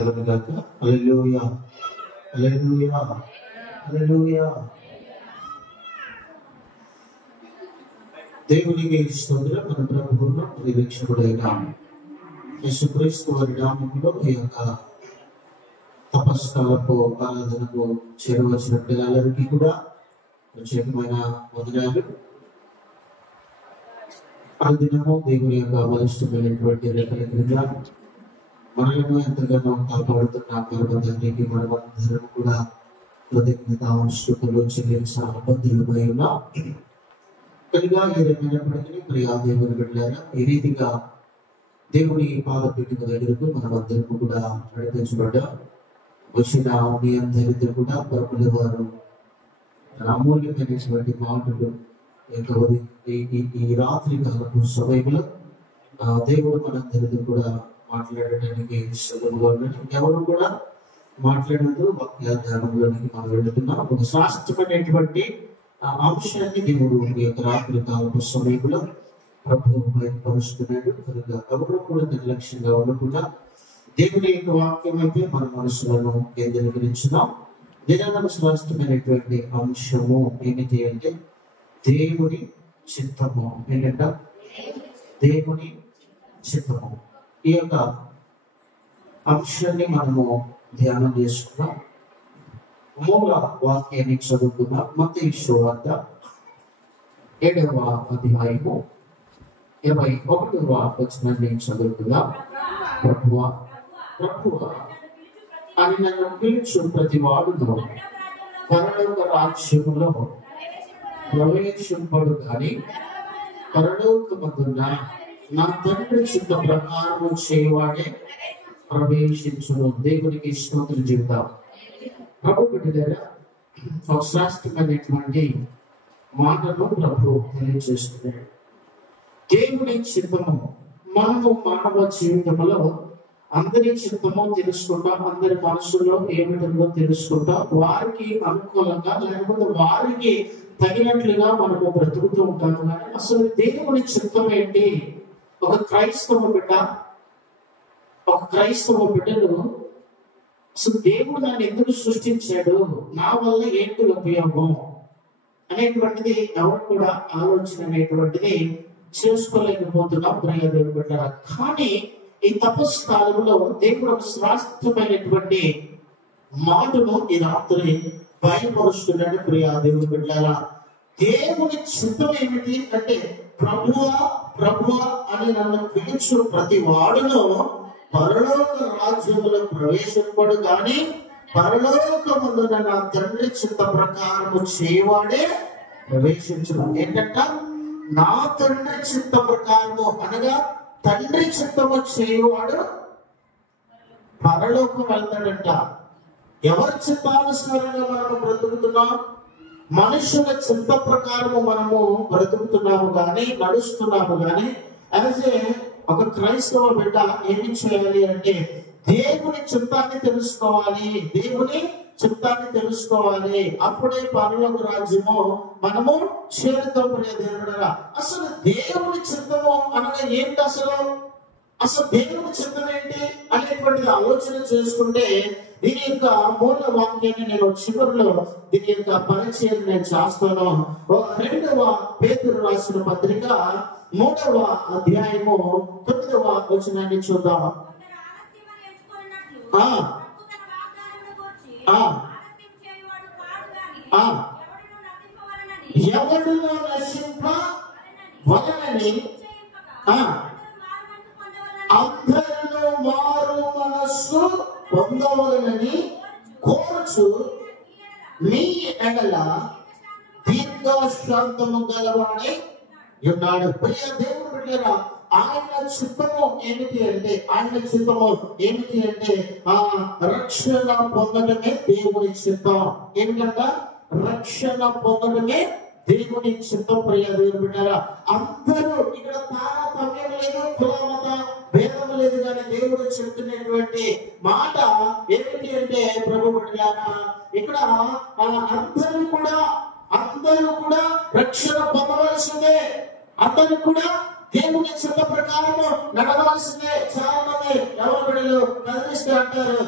హల్లెలూయా హల్లెలూయా హల్లెలూయా. దేవునికి స్తోత్రం. మన ప్రభువును పరిరక్షకుడైన యేసుక్రీస్తు వారి నామములో ఈ యొక్క తపస్కాలపు ఆరాధనకు చేరవచ్చిన పిల్లలందరికీ కూడా ప్రత్యేకమైన వందనాలు. అనుదినము దేవుని యొక్క బలిష్టమైనటువంటి రేఖల క్రింద మనలను ఎంతగానో కాపాడుతున్న పరమతండ్రికి మనమందరం కూడా కృతజ్ఞతాస్తుతులు చెల్లించబద్ధులమై ఉన్నాం. కనుక ఏదేమైనప్పటికీ ప్రియా దేవుని బిడ్డలారా, ఈ రీతిగా దేవుని పాదపీఠం దగ్గరకు మనమందరం కూడా నడిపించబడ్డాం. వచ్చిన మీ అందరితో కూడా ప్రభుల వారు అమూల్యమైనటువంటి మాటలు ఈ రాత్రి కాలపు సమయంలో దేవుడు మనందరితో కూడా మాట్లాడడానికి సులభంగా ఉన్నట్టు ఎవరు కూడా మాట్లాడదు. వాక్య ధ్యానంలోనికి మనం వెళుతున్నాం. ఒక శాస్త్రమైనటువంటి అంశాన్ని దేవుడు ఈ యొక్క రాత్రి కాలపు సమయంలో ప్రభువు బయటపరుస్తున్నాడు. కనుక ఎవరు కూడా నిర్లక్ష్యంగా ఉండకుండా దేవుని యొక్క వాక్యం అయితే మన మనసులను కేంద్రీకరించుదాం. దినాలకు శ్రేష్టమైనటువంటి అంశము ఏమిటి అంటే దేవుని చిత్తము. ఏంటంట? దేవుని చిత్తము. ఈ యొక్క అంశాన్ని మనము ధ్యానం చేసుకున్నాం. మూల వాక్యాన్ని చదువుకున్నాం. మత్తయి సువార్త 7వ అధ్యాయము 21వ వచనాన్ని చదువుకున్నాం. ప్రభువా ప్రభువా అని నన్ను పిలుచు ప్రతి వాడును పరలోక రాజ్యములో ప్రవేశింపడు కానీ పరలోకమందున్న నా తండ్రి చిత్త ప్రకారము చేయవాడే ప్రవేశించును. దేవునికి స్తోత్రం చెబుతాం. ప్రభు బిడ్డలారా, ఒక శ్రేష్టమైనటువంటి మాటను ప్రభు తెలియజేస్తున్నాడు. దేవుని చిత్తము. మనము మానవ జీవితంలో అందరి చిత్తము తెలుసుకుంటాం. అందరి మనసులో ఏమిటో తెలుసుకుంటాం. వారికి అనుకూలంగా లేకపోతే వారికి తగినట్లుగా మనము బ్రతుకుతూ ఉంటాము. కానీ అసలు దేవుని చిత్తం ఏంటి? ఒక క్రైస్తవ బిడ్డలు అసలు దేవుడు నన్ను ఎందుకు సృష్టించాడు, నా వల్ల ఏంటి ఉపయోగం అనేటువంటిది ఎవరు కూడా ఆలోచన అనేటువంటిది చేసుకోలేకపోతున్నాం ప్రియ దేవుని బిడ్డలారా. కానీ ఈ తపస్సు కాలంలో దేవుడు ఒక శ్రేష్టమైనటువంటి మాటను ఈ రాత్రి బయలుపరుస్తున్నాడు. ప్రియ దేవుని బిడ్డలారా, దేవుని చిత్తం ఏమిటి అంటే ప్రభువా ప్రభువా అని నన్ను పిలుచు ప్రతి వాడును పరలోక రాజ్యములో ప్రవేశింపడు కానీ పరలోకమందున నా తండ్రి చిత్త ప్రకారము చేయవాడే ప్రవేశించడు. ఏంటంట? నా తండ్రి చిత్త ప్రకారము అనగా తండ్రి చిత్తము చేయవాడు పరలోకం వెళ్తాడంట. ఎవరి చిత్తానుసారంగా మనము బ్రతుకుతున్నాం? మనుషుల చిత్త ప్రకారము మనము బ్రతుకుతున్నాము కానీ నడుస్తున్నాము కానీ యాజ్ ఏ ఒక క్రైస్తవ బిడ్డ ఏమి చేయాలి అంటే దేవుని చిత్తాన్ని తెలుసుకోవాలి. దేవుని చిత్తాన్ని తెలుసుకోవాలి. అప్పుడే పరలోక రాజ్యము మనము చేరుతాం. అసలు దేవుని చిత్తము అనగా ఏంటి? అసలు దేవుని చిత్తం ఏంటి అనేటువంటిది ఆలోచన చేసుకుంటే దీని యొక్క మూల వాక్యాన్ని నేను చివరిలో దీని యొక్క పరిచయం నేను చేస్తాను. 2వ పేతురు రాసిన పత్రిక 3వ అధ్యాయము 9వ వచనాన్ని చూద్దాం. ఎవడును నశింపవలనని అందరూ మారు మనస్సు పొందవలనని కోరుచు నీ ఎడల దీర్ఘశాంతము గలవాడై ఉన్నాడు. ప్రియ దేవుని బిడ్డలారా, ఆయన చిత్తము ఏమిటి అంటే రక్షణ పొందడమే దేవుని చిత్తం. ఏమిటంట? రక్షణ పొందడమే దేవుని చిత్తం. ప్రియ దేవుని బిడ్డలారా, అందరూ ఇక్కడ తారతమ్యం లేదు, కులమత భేదం లేదు. కానీ దేవుడు చెప్తున్నటువంటి మాట ఏమిటి అంటే ప్రభు బిడ్డలారా, ఇక్కడ అందరూ కూడా రక్షణ పొందవలసిందే. అందరూ కూడా దేవుని చిత్త ప్రకారము నడవాల్సిందే. చాలా మంది ఎవరి బిడ్డలు కదిలిస్తే అంటారు,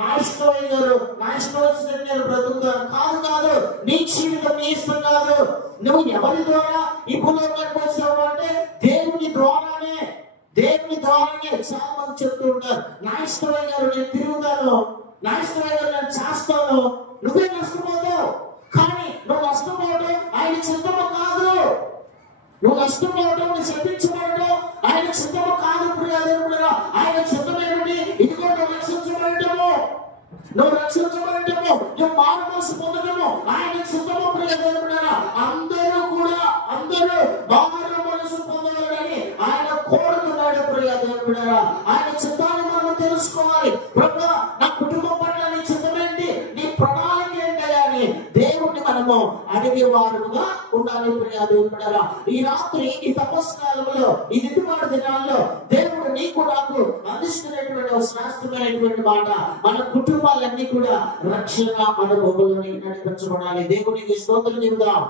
నా ఇష్టం అయ్యారు, నా ఇష్టం వచ్చినట్టు నేను బ్రతుకుతాను. కాదు కాదు, నీ జీవితం నీ ఇష్టం కాదు. నువ్వు ఎవరి ద్వారా ఈ భూలోకానికి వచ్చావు అంటే దేవుని ద్వారానే. దేవుని ద్వారానే. చాలా మంది చెప్తూ ఉంటారు, నా ఇష్టం అయ్యారు నేను తిరుగుతాను, నా ఇష్టం అయ్యారు నేను చేస్తాను. నువ్వే నష్టపోతావు. కానీ నువ్వు నష్టపోవడం ఆయన చిత్తము కాదు. నువ్వు నష్టపోవడం, నువ్వు శపించబడటం ఆయన చిత్తము కాదు. ప్రియదేవుడా, ఆయన చిత్తమేమిటి? ఇదిగో నువ్వు రక్షించబడటము, నువ్వు రక్షించబడటము, నువ్వు మారు మనసు పొందడము ఆయన చిత్తము. ప్రియదేవుడా, అందరూ మారు మనసు పొందాలని ఆయన కోరుతున్నాడు. ప్రియదేవుడా, ఆయన చిత్తాన్ని మనం తెలుసుకోవాలి. ప్రభువా, నా కుటుంబం పట్ల నీ చిత్తమేంటి, నీ ప్రణాళిక ఏంటయ్యా అని దేవుణ్ణి మనము అడిగేవారుగా ఉండాలి. ప్రియదేవుడా, ఈ రాత్రి ఈ తపస్కాలంలో ఈ దిద్దుబాటు దినాల్లో దేవుడు నీకు నాకు అందిస్తున్నటువంటి శ్రేష్టమైనటువంటి మాట, మన కుటుంబాలన్నీ కూడా రక్షణ అనుభవంలోని నడిపించబడాలి. దేవునికి స్తోత్రం చెబుదాం.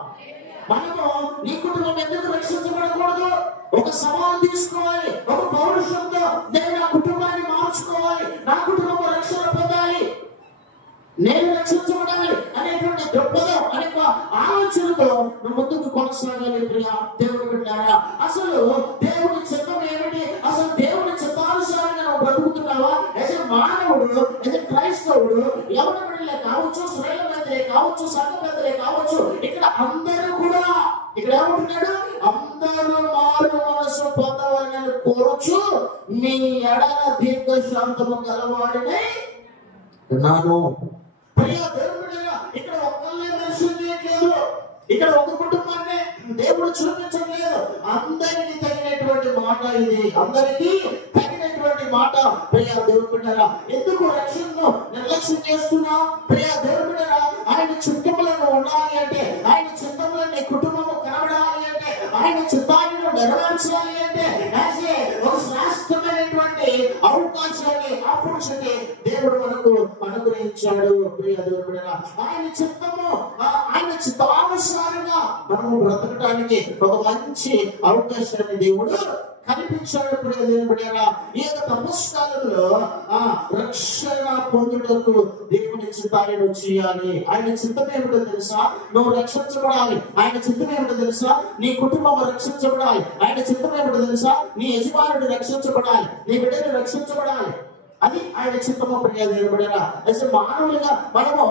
మనము నీ కుటుంబం ఎందుకు రక్షించబడకూడదు? ఒక సవాల్ తీసుకోవాలి. ఒక పౌరుషంతో నేను నా కుటుంబాన్ని మార్చుకోవాలి, నా కుటుంబం రక్షణ పొందాలి, నేను రక్షించబడాలి అనేటువంటి దృక్పథం అనే ఆలోచనతో ముందుకు కొనసాగాలి. ప్రియా దేవుడు బిడ్డలారా, అసలు దేవుని చిత్తం ఏమిటి? అసలు దేవుని చిత్తానుసారంగా నువ్వు బ్రతుకుతున్నావా? యాజ్ ఎ మానవుడు, యాజ్ ఎ క్రైస్తవుడు, ఎవరి బిడ్డలే కావచ్చు, స్త్రీల పెద్దలే కావచ్చు, సంఘ పెద్దలే కావచ్చు, ఇక్కడ అందరూ కూడా ఇక్కడ ఏమంటున్నాడు? అందరూ మారు మనసు పొందవాలని కోరుచు మీ ఎడల దీర్ఘశాంతము గలవాడిని నాను. ఇక్కడ ఒక్కళ్ళే మెన్షన్ చేయట్లేదు, ఇక్కడ ఒక కుటుంబాన్ని దేవుడు చూపించట్లేదు. అందరికీ తగినటువంటి మాట ఇది, అందరికీ తగినటువంటి మాట. ప్రియా దేవుడు బిడ్డలారా, ఎందుకు రక్షణను నిర్లక్ష్యం చేస్తున్నా? ప్రియా దేవుడు బిడ్డలారా, ఆయన చిత్తములను ఉండాలి అంటే, ఆయన చిత్తంలో నీ కుటుంబము కనబడాలి అంటే, ఆయన చిత్తాన్ని నెరవేర్చాలి అంటే ఒక శ్రేష్టమైనటువంటి అవకాశాన్ని, ఆపర్చునిటీ దేవుడు మనకు అనుగ్రహించాడు. ప్రియ దేవుడు బిడ్డలారా, ఆయన చిత్తము, ఆయన చిత్తానుసారంగా మనము బ్రతకడానికి ఒక మంచి అవకాశాన్ని దేవుడు కనిపించాడు. ప్రియ దేవుడు బిడ్డలారా, ఈ యొక్క తపస్కాలంలో రక్షణ పొందుటకు దేవుని చిత్తాన్ని చేయాలి. ఆయన చిత్తం ఏమిటో తెలుసా? నువ్వు రక్షించబడాలి. ఆయన చిత్తం ఏమిటో తెలుసా? నీ కుటుంబం రక్షించబడాలి. ఆయన చిత్తం ఏమిటో తెలుసా? నీ యజమానుడు రక్షించబడాలి, నీ బిడ్డలు రక్షించబడాలి. అది ఆయన చిత్తము. ప్రియ దేవుడు బిడ్డలారా, అసలు మానవులుగా మనము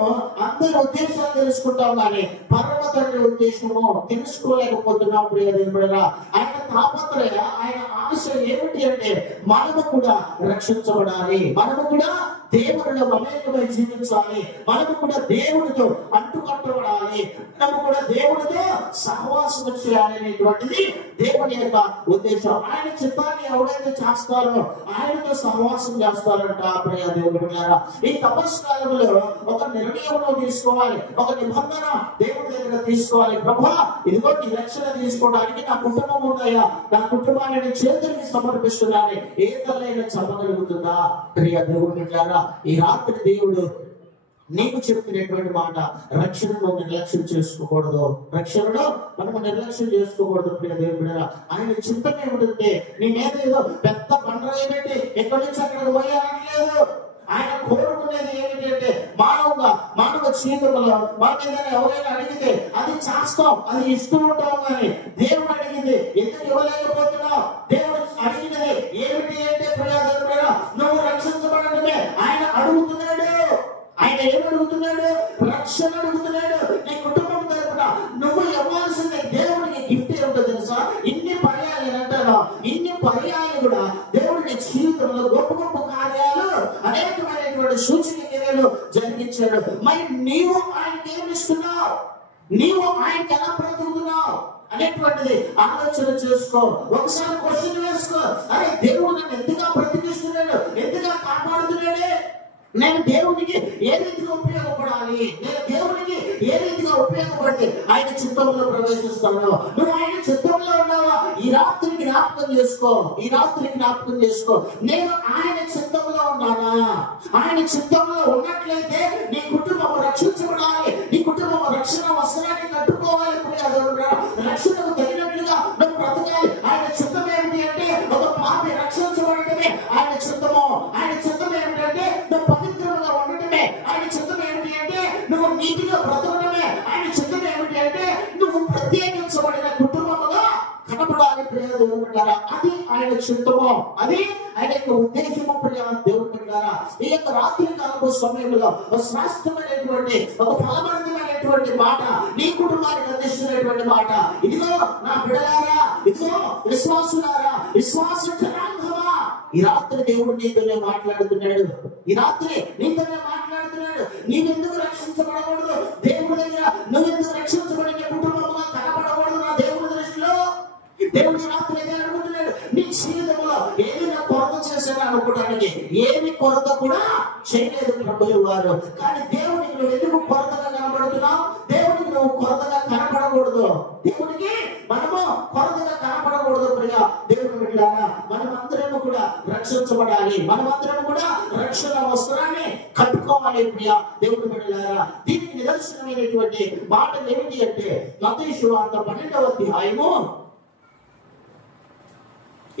అందరి ఉద్దేశాలు తెలుసుకుంటాం, కానీ పరమ తండ్రి ఉద్దేశము తెలుసుకోలేకపోతున్నాం. ప్రియ దేవుడు బిడ్డలారా, ఆయన తాపత్రయ, ఆయన ఆశ ఏమిటి అంటే మనము కూడా రక్షించబడాలి, మనము కూడా దేవుడిలో మమేకమై జీవించాలి, మనము కూడా దేవుడితో అంటుకట్టబడాలి, మనము కూడా దేవుడితో సహవాసం చేయాలి అనేటువంటిది దేవుని యొక్క ఉద్దేశం. ఆయన చిత్తాన్ని ఎవరైతే చేస్తారో ఆయనతో సహవాసం చేస్తారంట. ప్రియ దేవుడు బిడ్డలారా, ఈ తపస్కాలంలో ఒక నిర్ణయం తీసుకోవాలి, ఒక నిబంధన దేవుడి దగ్గర తీసుకోవాలి. ప్రభువా, ఇదిగో నీ రక్షణ తీసుకోవడానికి నా కుటుంబం ఉన్నాయా, నా కుటుంబాన్ని నీ చేతులకి సమర్పిస్తున్నాను. ఏ తల్లైనా చెప్పగలుగుతుందా? ప్రియ దేవుడు బిడ్డలారా, ఈ రాత్రి దేవుడు నీకు చెప్తున్నటువంటి మాట, రక్షణను నిర్లక్ష్యం చేసుకోకూడదు, రక్షణలో మనము నిర్లక్ష్యం చేసుకోకూడదు. ప్రియ దేవుడు బిడ్డలారా, ఆయన చింతన ఏమిటంటే నీ మీద ఏదో పెద్ద బండరాయి పెట్టి ఎక్కడి నుంచి అక్కడికి పోయాలట్లేదు. ఆయన కోరుకునేది ఏమిటంటే మానవ జీవితంలో మన మీద ఎవరైనా అడిగితే అది చేస్తాం, అది ఇస్తూ ఉంటాం. కానీ దేవుడు అడిగింది ఎందుకు ఇవ్వలేకపోతున్నావు? దేవుడు అడిగినది ఏమిటి అంటే, ప్రియ దేవుడు బిడ్డలారా, నువ్వు రక్షించబడటమే ఆయన అడుగుతున్నాడు. ఆయన ఏమి అడుగుతున్నాడు? రక్షణ అడుగుతున్నాడు. నీ కుటుంబం తరపున నువ్వు ఇవ్వాల్సింది దేవుడికి గిఫ్ట్ ఏమిటో తెలుసా? ఇన్ని పర్యాలు అంటారా, ఇన్ని పర్యాలు కూడా దేవుడి జీవితంలో గొప్ప గొప్ప కార్యాలు, అనేకమైనటువంటి సూచన క్రియలు జరిగించాడు. మరి నీవు ఆయనకి ఏమి ఇస్తున్నావు? నీవు ఆయనకి ఎలా బ్రతుకుతున్నావు అనేటువంటిది ఆలోచన చేసుకో. ఒకసారి క్వశ్చన్ వేసుకో, అరే దేవుడు నన్ను ఎందుగా బ్రతికిస్తున్నాడు, ఎందుగా కాపాడుతున్నాడే, నేను దేవునికి ఏ రీతిగా ఉపయోగపడాలి, నేను దేవునికి ఏ రీతిగా ఉపయోగపడితే ఆయన చిత్తంలో ప్రవేశిస్తాను. నువ్వు ఆయన చిత్తంలో ఉన్నావా? ఈ రాత్రికి జ్ఞాపకం చేసుకో, ఈ రాత్రికి జ్ఞాపకం చేసుకో. నేను ఆయన చిత్తంలో ఉన్నానా? ఆయన చిత్తంలో ఉన్నట్లయితే నీ కుటుంబం రక్షించబడాలి, నీ కుటుంబం రక్షణ వస్త్రాన్ని కట్టుకోవాలి. రక్షణకు తగినట్లుగా నువ్వు బ్రతకాలి. ఆయన చిత్తమే ఆయన చిత్తం ఏమిటి అంటే నువ్వు నీతిగా బ్రతకడమే. ఆయన చిత్తం ఏమిటి అంటే నువ్వు ప్రత్యేకించబడిన కుటుంబముగా కనపడాలి ప్రియ దేవుని బిడ్డలారా. అది ఆయన చిత్తము, అది ఆయన యొక్క ఉద్దేశము ప్రియ దేవుని బిడ్డలారా. ఈ యొక్క రాత్రి కాలపు సమయంలో ఒక శ్రేష్టమైనటువంటి ఒక ఫలవంతమైనటువంటి మాట నీ కుటుంబానికి అందిస్తున్నటువంటి మాట. ఇదిగో నా బిడ్డలారా, ఇదిగో విశ్వాసులారా, విశ్వాస జనాంగమా, ఈ రాత్రి దేవుడు నీతోనే మాట్లాడుతున్నాడు. ఈ రాత్రి నీతోనే మాట్లాడుతున్నాడు. నీవెందుకు రక్షించబడకూడదు? దేవుడి దగ్గర నువ్వెందుకు రక్షించబడిన కుటుంబంగా కనపడకూడదు నా దేవుడి దృష్టిలో? దేవుడి రాత్రి ఏదో అనుకుంటున్నాడు, నీ జీవితంలో ఏదైనా కొరత చేశాను అనుకోవడానికి ఏమి కొరత కూడా చేయలేదు ప్రభువు వారు. కానీ దేవుడికి నువ్వు ఎందుకు కొరతగా కనపడుతున్నావు? దేవుడికి నువ్వు కొరతగా కనపడకూడదు. దేవుడికి మనము కొరతగా కనపడకూడదు ప్రియ దేవుని బిడ్డలారా. మనమందరము కూడా రక్షించబడాలి. మనమందరం కూడా రక్షణ వస్త్రాన్ని కట్టుకోవాలి ప్రియ దేవుని బిడ్డలారా. దీనికి నిదర్శనమైనటువంటి మాట ఏమిటి అంటే మత్తయి సువార్త 12వ అధ్యాయము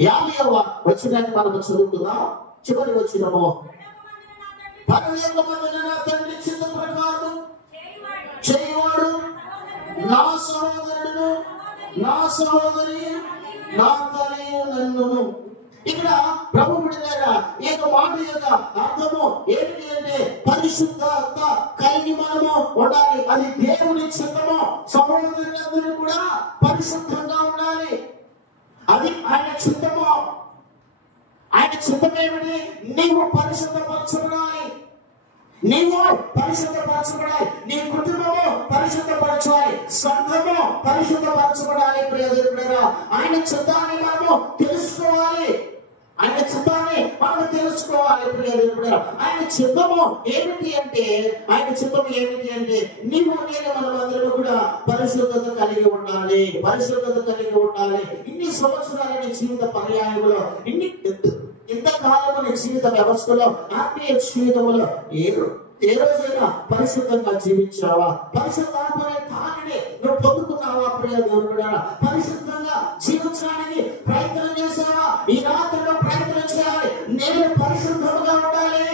50వ వచనాన్ని మనం చదువుకుందాం. చివరి వచనము, పరలోకమందున నా తండ్రి చిత్త ప్రకారం చేయవాడు నా సహోదరుడును నా సహోదరి నా తల్లి నన్ను. ఇక్కడ ప్రభు బిడ్డలారా, ఈ యొక్క మాట యొక్క అర్థము ఏమిటి అంటే పరిశుద్ధత కలిగి మనము ఉండాలి. అది దేవుని చిత్తము. సహోదరులందరూ కూడా పరిశుద్ధంగా ఉండాలి. అది ఆయన చిత్తము. ఆయన చిత్తం ఏమిటి? నీవు పరిశుద్ధపరచబడాలి. నీవు పరిశుద్ధపరచబడాలి. నీ కుటుంబము పరిశుద్ధపరచాలి. సంఘము పరిశుద్ధపరచబడాలి. ప్రియదేవుడా, ఆయన చిత్తాన్ని మనము తెలుసుకోవాలి. ఆయన చిత్తాన్ని మనం తెలుసుకోవాలి. ప్రియదేవుడా, ఆయన చిత్తము ఏమిటి అంటే నీవు నేను మనమందరూ కూడా పరిశుద్ధత కలిగి ఉండాలి. పరిశుద్ధత కలిగి ఉండాలి. ఇన్ని సంవత్సరాల నీ జీవిత పర్యాయంలో, ఇంతకాలము నీ జీవిత వ్యవస్థలో, ఆత్మీయ జీవితంలో ఏ రోజైనా పరిశుద్ధంగా జీవించావా? పరిశుద్ధాత్మనే తానిని నువ్వు పొందుకున్నావా? ప్రియ దేవుడా, పరిశుద్ధంగా జీవించడానికి ప్రయత్నం చేసావా? ఈ రాత్రిలో ప్రయత్నం చేయాలి. నేను పరిశుద్ధంగా ఉండాలి.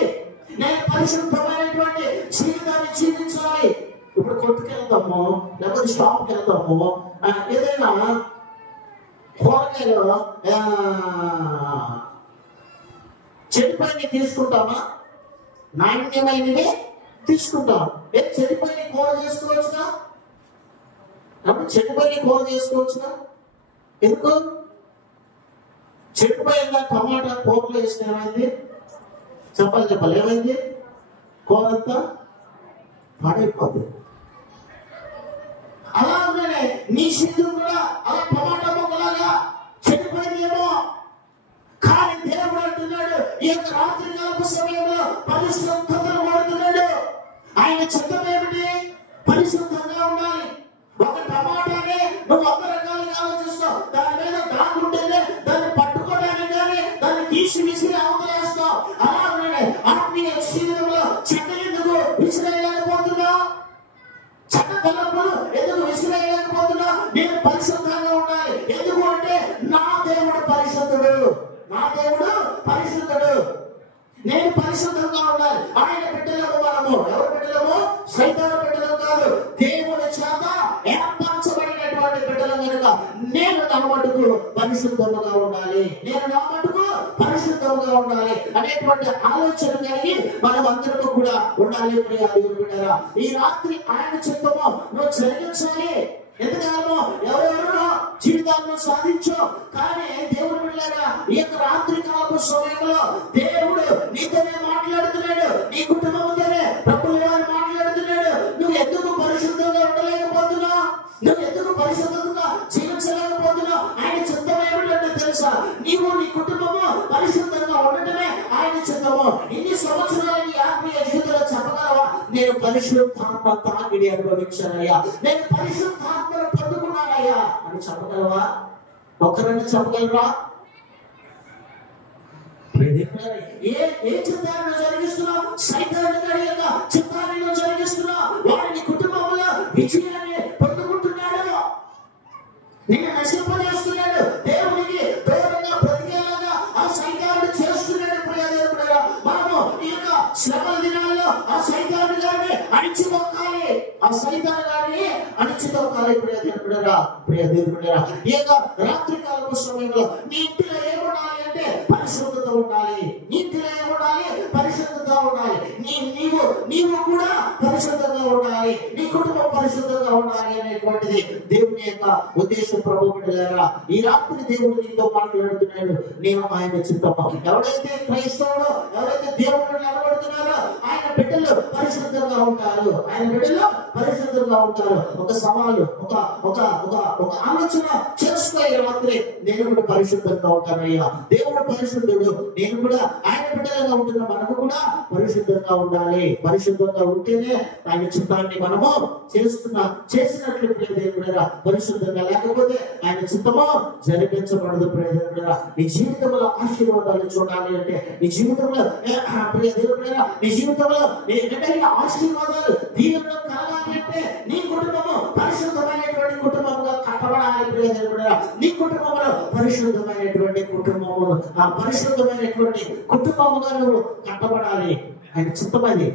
నేను పరిశుద్ధమైనటువంటి జీవితాన్ని జీవించాలి. ఇప్పుడు కొట్టుకెళ్తాము, లేకపోతే షాప్కి వెళ్తాము, ఏదైనా కూరగాయలు చెడిపోయి తీసుకుంటామా? నాణ్యమైనవి తీసుకుంటాం. చెడిపోయిన కూర చేసుకోవచ్చుగా? అప్పుడు చెడిపోయిన కూర చేసుకోవచ్చుగా? ఎందుకు? చెడిపోయిందా టమాటా కూరలో వేసిన ఏమైంది? చెప్పాలి ఏమైంది? కూర అంతా పాడైపోతుంది. అలాగే నీ జీవితం కూడా అలా టమాటా మొక్కలాగా చెడిపోయిందేమో. కానీ దేవుడు అంటున్నాడు, ఈ యొక్క రాత్రి కాలపు సమయంలో పరిశుద్ధతను వాడుతున్నాడు. ఆయన చిత్తం ఏమిటి? పరిశుద్ధంగా ఉండాలి. ఒక టమాటానే నువ్వు 100 రకాలుగా ఆలోచిస్తావు. దాని మీద దాగుంటేనే దాన్ని పట్టుకోవడానికి కానీ దాన్ని తీసి విసిరి అవతలేస్తావు. అలాగే ఆత్మీయ జీవితంలో చెడ్డ ఎందుకు విసిరేయలేకపోతున్నావు? చెడ్డ తలపులు ఎందుకు విసిరేయలేకపోతున్నావు? నేను పరిశుద్ధంగా ఉండాలి. ఎందుకు అంటే నా దేవుడు పరిశుద్ధుడు. నా దేవుడు పరిశుద్ధుడు. నేను పరిశుద్ధంగా ఉండాలి. ఆయన బిడ్డలము మనము. ఎవరి బిడ్డలము? సైతాను బిడ్డలం కాదు. దేవుని చేత ఏర్పరచబడినటువంటి బిడ్డలం కనుక నేను నా మటుకు పరిశుద్ధముగా ఉండాలి. నేను నా మటుకు పరిశుద్ధముగా ఉండాలి అనేటువంటి ఆలోచన కలిగి మనం అందరూ కూడా ఉండాలి. ప్రియ దేవుని బిడ్డలారా, ఈ రాత్రి ఆయన చిత్తము నువ్వు జరిగించాలి. ఎంతకాలమో ఎవరెవరో జీవితాలను సాధించో, కానీ దేవుడు బిడ్డలారా, ఈ యొక్క రాత్రి కాలపు సమయంలో దేవుడు నీతోనే మాట్లాడుతున్నాడు. నీ కుటుంబంతోనే ప్రభువు వారు మాట్లాడుతున్నాడు. నువ్వు ఎందుకు పరిశుద్ధంగా ఉండలేకపోతున్నావు? నువ్వు ఎందుకు పరిశుద్ధంగా జీవించలేకపోతున్నావు? ఆయన చిత్తం ఏమిటంటే తెలుసా? నీవు నీ కుటుంబము పరిశుద్ధంగా ఉండటమే ఆయన చిత్తము. ఇన్ని సంవత్సరాలు నీ ఆత్మీయ జీవితంలో చెప్పగలవా? నేను పరిశుద్ధాత్మ తాకిడి అనుభవించానయ్యా, నేను పరిశుద్ధాత్మను పొందుకున్నానయ్యా అని చెప్పగలవా? ఒకరిని చెప్పగలరా? ఏ చిత్తాన్ని జరిగిస్తున్నావు? సైతాన్ని యొక్క చిత్తాన్ని జరిగిస్తున్నావు. వాడిని కుటుంబంలో విజయాన్ని పొందుకుంటున్నాడు. నిన్ను నశింపజేస్తున్నాడు. దేవునికి దూరంగా బ్రతికేలాగా ఆ సైతాన్ని చేస్తున్నాడు. ప్రియ దేవుడా, మనము ఈ యొక్క శ్రమల దినాల్లో ఆ సైతాను గారిని అణిచితొక్కాలి, ఆ సైతాను గారిని అణిచితొక్కాలి. ప్రియ దేవుడా, ఏక రాత్రి కాలపు సమయంలో నీ ఇంటిలో ఏముండాలి అంటే పరిశుద్ధత ఉండాలి. నీ ఇంటిలో ఏముండాలి? పరిశుద్ధత ఉండాలి. నీవు కూడా పరిశుద్ధంగా ఉండాలి, నీ కుటుంబం పరిశుద్ధంగా ఉండాలి అనేటువంటిది దేవుని యొక్క ఉద్దేశం. ప్రభు బిడ్డలారా, ఈ రాత్రి దేవుడు నీతో మాట్లాడుతున్నాడు. నేను ఆయన చిత్తమా. ఎవరైతే క్రైస్తవుడు, ఎవరైతే దేవుడు నిలబడుతున్నారో ఆయన బిడ్డలు పరిశుద్ధంగా ఉంటారు, ఆయన బిడ్డలు పరిశుద్ధంగా ఉంటారు. ఒక సవాలు, ఒక ఆలోచన చేసుకో. ఈ రాత్రి నేను కూడా పరిశుద్ధంగా ఉంటానయ్యా, దేవుడు పరిశుద్ధుడు, నేను కూడా ఆయన బిడ్డలుగా ఉంటున్న మనము కూడా పరిశుద్ధంగా ఉండాలి. పరిశుద్ధంగా ఉంటేనే ఆయన చిత్తాన్ని మనము చేసినట్లు ప్రియదేవుడా. పరిశుద్ధంగా లేకపోతే ఆయన చిత్తము జరిపించబడదు. ప్రియదేవుడా, నీ జీవితంలో ఆశీర్వాదాలు చూడాలి అంటే, నీ జీవితంలో ప్రియదేవుడా, నీ జీవితంలో ఆశీర్వాదాలు దీవెనలు కలగాలి అంటే నీ కుటుంబము పరిశుద్ధమైనటువంటి కుటుంబముగా కట్టబడాలి. ప్రియదేవుడా, నీ కుటుంబంలో పరిశుద్ధమైనటువంటి కుటుంబము, ఆ పరిశుద్ధమైనటువంటి కుటుంబముగా నువ్వు కట్టబడాలి. ఆయన చిత్తమది.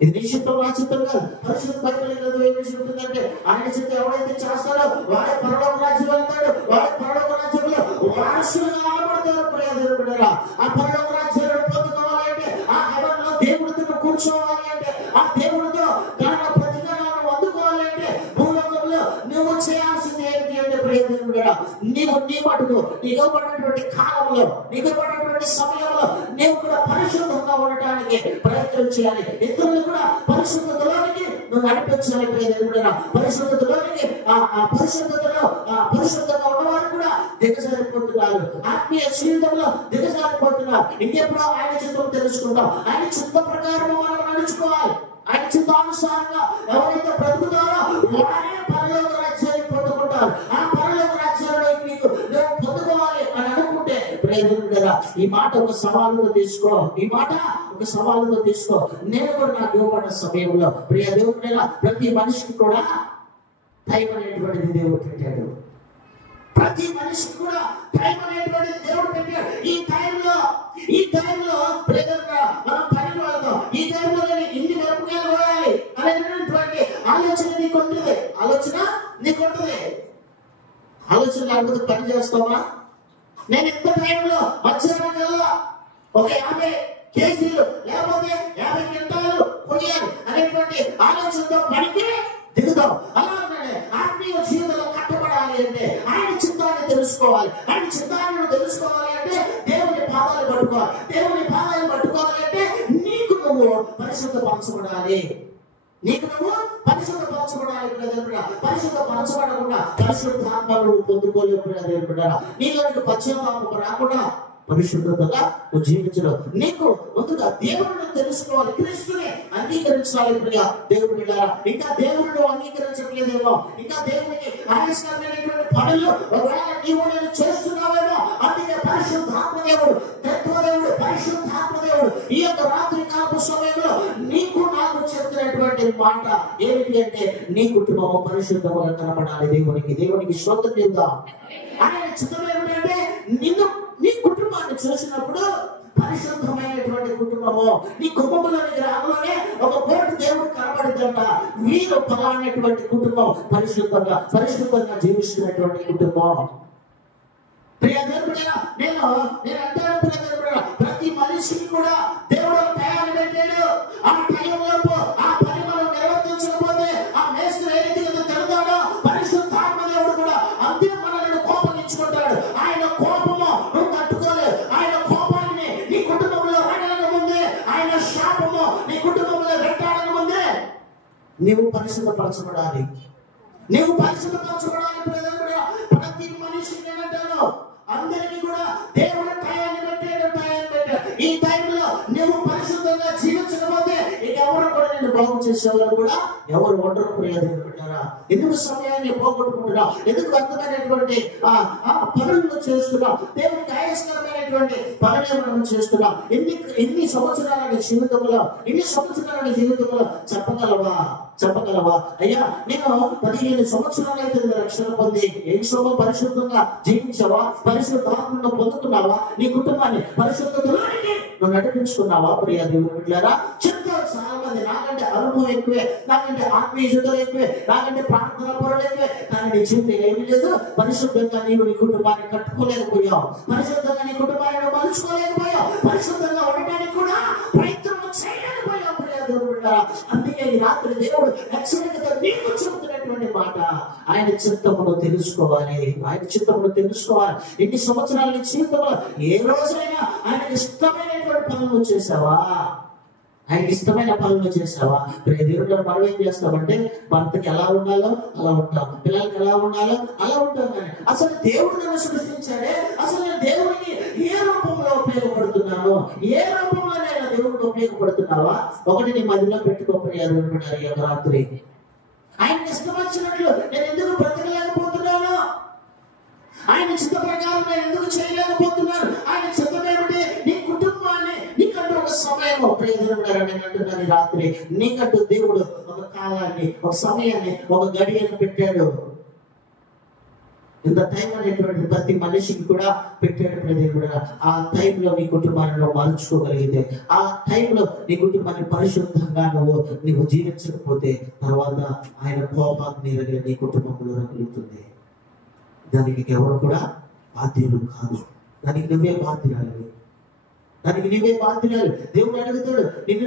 ఇది నీ చిత్తం, నా చిత్తం కాదు. పరిశుద్ధ బైబిల్ ఏమి చెప్తుందంటే, ఆయన చిత్తం ఎవరైతే చేస్తారో వాడే పరలోక రాజ్యం వెళ్తాడు, వాడే పరలోక రాజ్యంలో వారసులుగా ఆడబడతారు. ప్రియదేవుడా, ఆ పరలోక రాజ్యాలను పొందుకోవాలి అంటే, ఆ హెవెన్లో దేవుడితో కూర్చోవాలి అంటే, ఆ దేవుడితో దాని ప్రతిఫలాలను అందుకోవాలి అంటే, భూలోకంలో నువ్వు చేయాల్సింది ఏంటి అంటే ప్రియదేవుడా, నీవు నీ మటుకు నీకు పడినటువంటి కాలంలో, నీకు పడినటువంటి సమయంలో నీవు కూడా పరిశుద్ధంగా ఉండటానికి ప్రయత్నం చేయాలి. ఇతరులు కూడా పరిశుద్ధతలోనికి నువ్వు నడిపించాలి. ప్రియదేవుడా, పరిశుద్ధతలోనికి పరిశుద్ధంగా ఉన్నవారు కూడా దిగజారిపోతున్నారు, ఆత్మీయ జీవితంలో దిగజారిపోతున్నారు. ఇంకెప్పుడు ఆయన చిత్తం తెలుసుకుంటాం. ఆయన చిత్త ప్రకారం మనం నడుచుకోవాలి. ఆయన చిత్తానుసారంగా ఎవరైతే బ్రతుకుతారో వారే పరలోక రాజ్యాన్ని పొందుకుంటారు. ఆ పరలోక రాజ్యాల్లో నీకు నువ్వు పొందుకోవాలి అని అనుకుంటే ప్రియదేవుడా, ఈ మాట ఒక సవాలుగా తీసుకో. ఈ మాట ఒక సవాలుగా తీసుకో. నేను కూడా నాకు ఇవ్వబడిన సమయంలో ప్రియదేవుడా, ప్రతి మనిషికి కూడా టైం అనేటువంటిది దేవుడు పెట్టాడు. ప్రతి మనిషికి కూడా టైం అనేటువంటిది దేవుడు పెట్టాడు. ఈ టైంలో ప్రియదేవుడా మనం పని వాడతాం. ఈ టైంలో నేను ఇన్ని వరకులు పోయాలి అనేటువంటి ఆలోచన నీకుంటుంది. ఆలోచన లేకపోతే పని చేస్తావా? నేను ఇంత టైంలో మధ్యాహ్నం కల్లా ఒక 50 కేజీలు లేకపోతే 50 క్వింటాలు కొయ్యాలి అనేటువంటి ఆలోచనతో పనికి దిగుతాం. అలాగే ఆత్మీయ జీవితంలో కట్టబడాలి అంటే ఆయన చిత్తాన్ని తెలుసుకోవాలి. ఆయన చిత్తాన్ని తెలుసుకోవాలి అంటే దేవుని పాదాలు పట్టుకోవాలి. దేవుని పాదాలు పట్టుకోవాలి అంటే నీకు నువ్వు పరిశుద్ధపరచబడాలి. పరిశుద్ధపరచబడకుండా పరిశుద్ధాత్మను పొందుకోలేకుండా నీలోనికి పశ్చాత్తాపం రాకుండా పరిశుద్ధతగా నువ్వు జీవించడం. నీకు ముందుగా దేవుడిని తెలుసుకోవాలి, క్రీస్తుని అంగీకరించాలి. ప్రియ దేవుడి ఇంకా దేవుడిని అంగీకరించట్లేదేమో, ఇంకా దేవునికి ఆయాస్కరమైనటువంటి పనులు ఒకవేళ నీవు నేను చేస్తున్నావేమో. అందుకే పరిశుద్ధాత్మదేవుడు, తత్వదేవుడు, పరిశుద్ధాత్మదేవుడు ఈ యొక్క రాత్రి కాపు సమయంలో నీకు నాకు చెప్తున్నటువంటి మాట ఏమిటి అంటే, నీ కుటుంబం పరిశుద్ధంగా కనపడాలి. దేవునికి స్తోత్రం చేద్దాం. ఆయన చిత్తం ఏమిటంటే, నీ కుటుంబాన్ని చూసినప్పుడు పరిశుద్ధమైనటువంటి కుటుంబము, నీ కుటుంబంలోని రాగానే ఒక కోటి దేవుడు కనబడుతుంట. వీరు ఫలానటువంటి కుటుంబం పరిశుద్ధంగా జీవిస్తున్నటువంటి కుటుంబం. ప్రియ దేవుడా, నేను అంటాను ప్రియ దేవుడా, ప్రతి మనిషికి కూడా దేవుడు టైం పెట్టాడు. ఆ టైంలోపు ఆ పని మనం నిర్వర్తించకపోతే ఆ మేస్త్రి ఏ రీతిగా తెలుతాడో పరిశుద్ధాత్మ దేవుడు కూడా అంతే మనల్ని కోపగించుకుంటాడు. ఆయన కోపము నువ్వు తట్టుకోలేవు. ఆయన కోపాన్ని నీ కుటుంబంలో రాగలక ముందే, ఆయన శాపము నీ కుటుంబంలో వెంటాడక ముందే నీవు పరిశుద్ధపరచబడాలి. ప్రతి మనిషికి నేనంటాను, అందరికీ కూడా దేవుడు టైంని పెట్టాడు. ఈ టైంలో నువ్వు పరిశుద్ధంగా జీవించకపోతే ఎవరు కూడా నేను బాగు చేసేవాళ్ళు కూడా ఎవరు ఒంటరి ప్రయోజనం పెట్టారా? ఎందుకు సమయాన్ని పోగొట్టుకుంటున్నావు? ఎందుకు అర్థమైనటువంటి పనులను చేస్తున్నావు? దేవునికి ఆయాస్కరమైనటువంటి పనులే మనం చేస్తున్నాం. ఎన్ని సంవత్సరాల జీవితంలో చెప్పగలవా? అయ్యా, నేను 15 సంవత్సరాలు అయితే రక్షణ పొంది ఎంతో పరిశుద్ధంగా జీవించావా? పరిశుద్ధాత్మను పొందుతున్నావా? నీ కుటుంబాన్ని పరిశుద్ధతలోనికి నువ్వు నడిపించుకున్నావా? ప్రియ దేవుని బిడ్డలారా, చిత్తం చాలా మంది నాకంటే అనుభవం ఎక్కువే, నాకంటే ఆత్మీయతలు ఎక్కువే, నాకంటే ప్రార్థన పరులు ఎక్కువే, కానీ నీ జీవితం ఏమీ లేదు. పరిశుద్ధంగా నీవు నీ కుటుంబాన్ని కట్టుకోలేకపోయావు, పరిశుద్ధంగా నీ కుటుంబాన్ని మలుచుకోలేకపోయావు, పరిశుద్ధంగా ఉండడానికి కూడా ప్రయత్నం చేయలేకపోయావు. అందుకే ఈ రాత్రి దేవుడు హెచ్చరికతో నీకు చెబుతున్నటువంటి మాట, ఆయన చిత్తమును తెలుసుకోవాలి, ఆయన చిత్తమును తెలుసుకోవాలి. ఇన్ని సంవత్సరాల నీ జీవితంలో ఏ రోజైనా ఆయనకి ఇష్టమైనటువంటి పనులు చేసావా? ఆయనకి ఇష్టమైన పనులు చేసావా? దేవుడు మనం ఏం చేస్తామంటే భర్తకి ఎలా ఉండాలో అలా ఉంటాం, పిల్లలకి ఎలా ఉండాలో అలా ఉంటాం. కానీ అసలు దేవుడు నన్ను సృష్టించాడే, అసలు నేను దేవుడికి ఏ రూపంలో ఉపయోగపడుతున్నాను, ఏ రూపంలో నేను దేవుడికి ఉపయోగపడుతున్నావా? ఒకటి నీ మధ్యలో పెట్టుకోకపోయారు ఈ యొక్క రాత్రి. ఆయనకి ఇష్టం వచ్చినట్లు నేను ఎందుకు బ్రతకలేకపోతున్నాను? ఆయన చిత్త ప్రకారం నేను ఎందుకు చేయలేకపోతున్నాను? ఆయన చిత్తమేమిటి? నీ కుటుంబాన్ని నీకంటూ ఒక సమయం అంటున్నాను. రాత్రి నీకంటూ దేవుడు ఒక కాలాన్ని, ఒక సమయాన్ని, ఒక గడియను పెట్టాడు. ఇంత టైం అనేటువంటి ప్రతి మనిషికి కూడా పెట్టేటప్పుడు దేవుడు ఆ టైంలో నీ కుటుంబాన్ని మార్చుకోగలిగితే, ఆ టైంలో నీ కుటుంబాన్ని పరిశుద్ధంగా నువ్వు జీవించకపోతే తర్వాత ఆయన కోపాగ్ని నీ కుటుంబంలో రగులుతుంది. దానికి ఎవరు కూడా బాధ్యులు కాదు, దానికి నువ్వే బాధ్యురాలి, దానికి నువ్వే బాధ్యురాలు. దేవుడు అడుగుతాడు, నిన్ను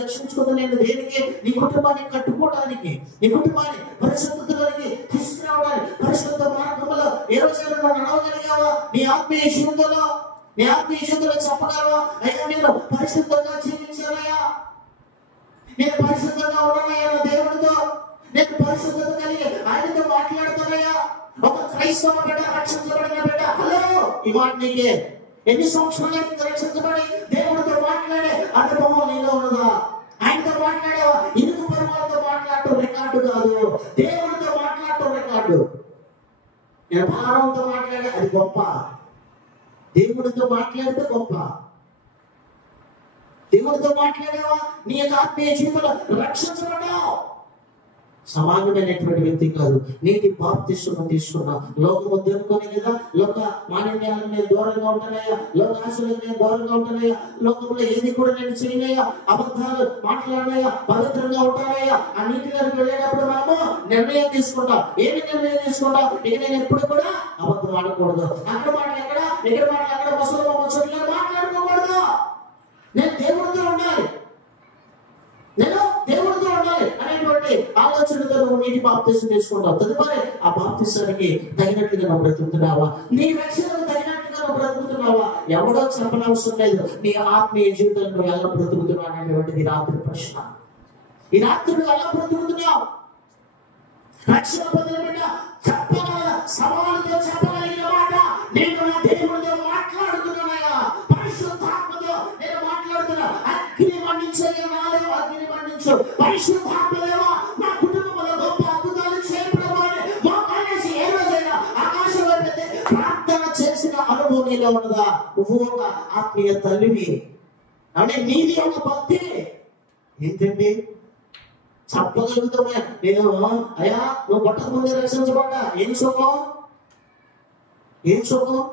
రక్షించుకోదా నేను దేనికి? నీ కుటుంబాన్ని కట్టుకోవడానికి, నీ కుటుంబాన్ని పరిశుద్ధతలోకి తీసుకురావడానికి, పరిశుద్ధ మార్గంలో ఏ రోజైనా నడవగలిగావా? నీ ఆత్మీయ జీవితంలో చెప్పగలవా? అయ్యా నేను పరిశుద్ధంగా జీవించాలయ్యా, నేను పరిశుద్ధంగా ఉన్నానయ్యా నా దేవుడితో, నేను పరిశుద్ధత కలిగి ఆయనతో మాట్లాడతానయ్యా. ఒక క్రైస్తవ బిడ్డ, రక్షించబడిన బిడ్డ, హలో ఈ మాట నీకే. ఎన్ని సంవత్సరాలు రక్షించబడి దేవుడితో మాట్లాడే అనుభవం నీలో ఉన్నదా? ఆయనతో మాట్లాడేవా? ఇరుగు పరువులతో మాట్లాడటం రికార్డు కాదు, దేవుడితో మాట్లాడటం రికార్డు. నేను భారంతో మాట్లాడే అది గొప్ప, దేవుడితో మాట్లాడితే గొప్ప. దేవుడితో మాట్లాడేవా? నీ యొక్క ఆత్మీయ జీవితంలో రక్షించబడ్డావు. సమానమైనటువంటి వ్యక్తి కాదు. నీటి బాప్తిస్మం తీసుకున్నా, లోకము దొరుకునే కదా, లోక మాలిన్యాలకు నేను దూరంగా ఉంటానయ్యా, లోక ఆశలకు నేను దూరంగా ఉంటానయ్యా, లోకంలో ఏది కూడా నేను చేయనయ్యా, అబద్ధాలు మాట్లాడనయ్యా, పవిత్రంగా ఉంటానయ్యా. ఆ నీటిలోకి వెళ్ళేటప్పుడు మనము నిర్ణయం తీసుకుంటాం. ఏమి నిర్ణయం తీసుకుంటాం? ఇక నేను ఎప్పుడు కూడా అబద్ధం ఆడకూడదు, అక్కడ మాటలు ఎక్కడ, ఇక్కడ మాటలు అక్కడ, ముసలి మాట్లాడుకోకూడదు. నేను దేవుడితో ఉండాలి, నేను దేవుడితో ఉండాలి అనేటువంటి ఆలోచనతో నువ్వు నీటి బాప్తిసం తీసుకుంటావు. తదుపరి ఆ బాప్తిసానికి తగినట్లుగా నువ్వు బ్రతుకుతున్నావా? నీ రక్షణకు తగినట్లుగా నువ్వు బ్రతుకుతున్నావా? ఎవడో చెప్పనవసరం లేదు, నీ ఆత్మీయ జీవితంలో నువ్వు ఎలా బ్రతుకుతున్నావు అనేటువంటిది రాత్రి ప్రశ్న. ఈ రాత్రి నువ్వు ఎలా బ్రతుకుతున్నావు? రక్షణ పొందిన బిడ్డ చెప్పగల, సవాలుతో చెప్పగలిగిన మాట, నేను నా దేవుడితో మాట్లాడుతున్నానయ్యా, పరిశుద్ధాత్మతో నేను మాట్లాడుతున్నా. అగ్ని మండించే నాలో అగ్ని మండించు, పరిశుద్ధాత్మదేవా నా కుటుంబంలో గొప్ప అద్భుతాలు చేయబడమని మోకాలేసి ఏ రోజైనా ఆకాశంలో పెట్టి ప్రార్థన చేసిన అనుభవం నీలో ఉన్నదా? నువ్వు ఒక ఆత్మీయ తల్లివి, అంటే నీది ఒక భక్తి. ఏంటండి చెప్పగలుగుతామే? నేను అయ్యా నువ్వు పట్టక ముందే రక్షించబడ్డా, ఏం సుఖం, ఏం సుఖం?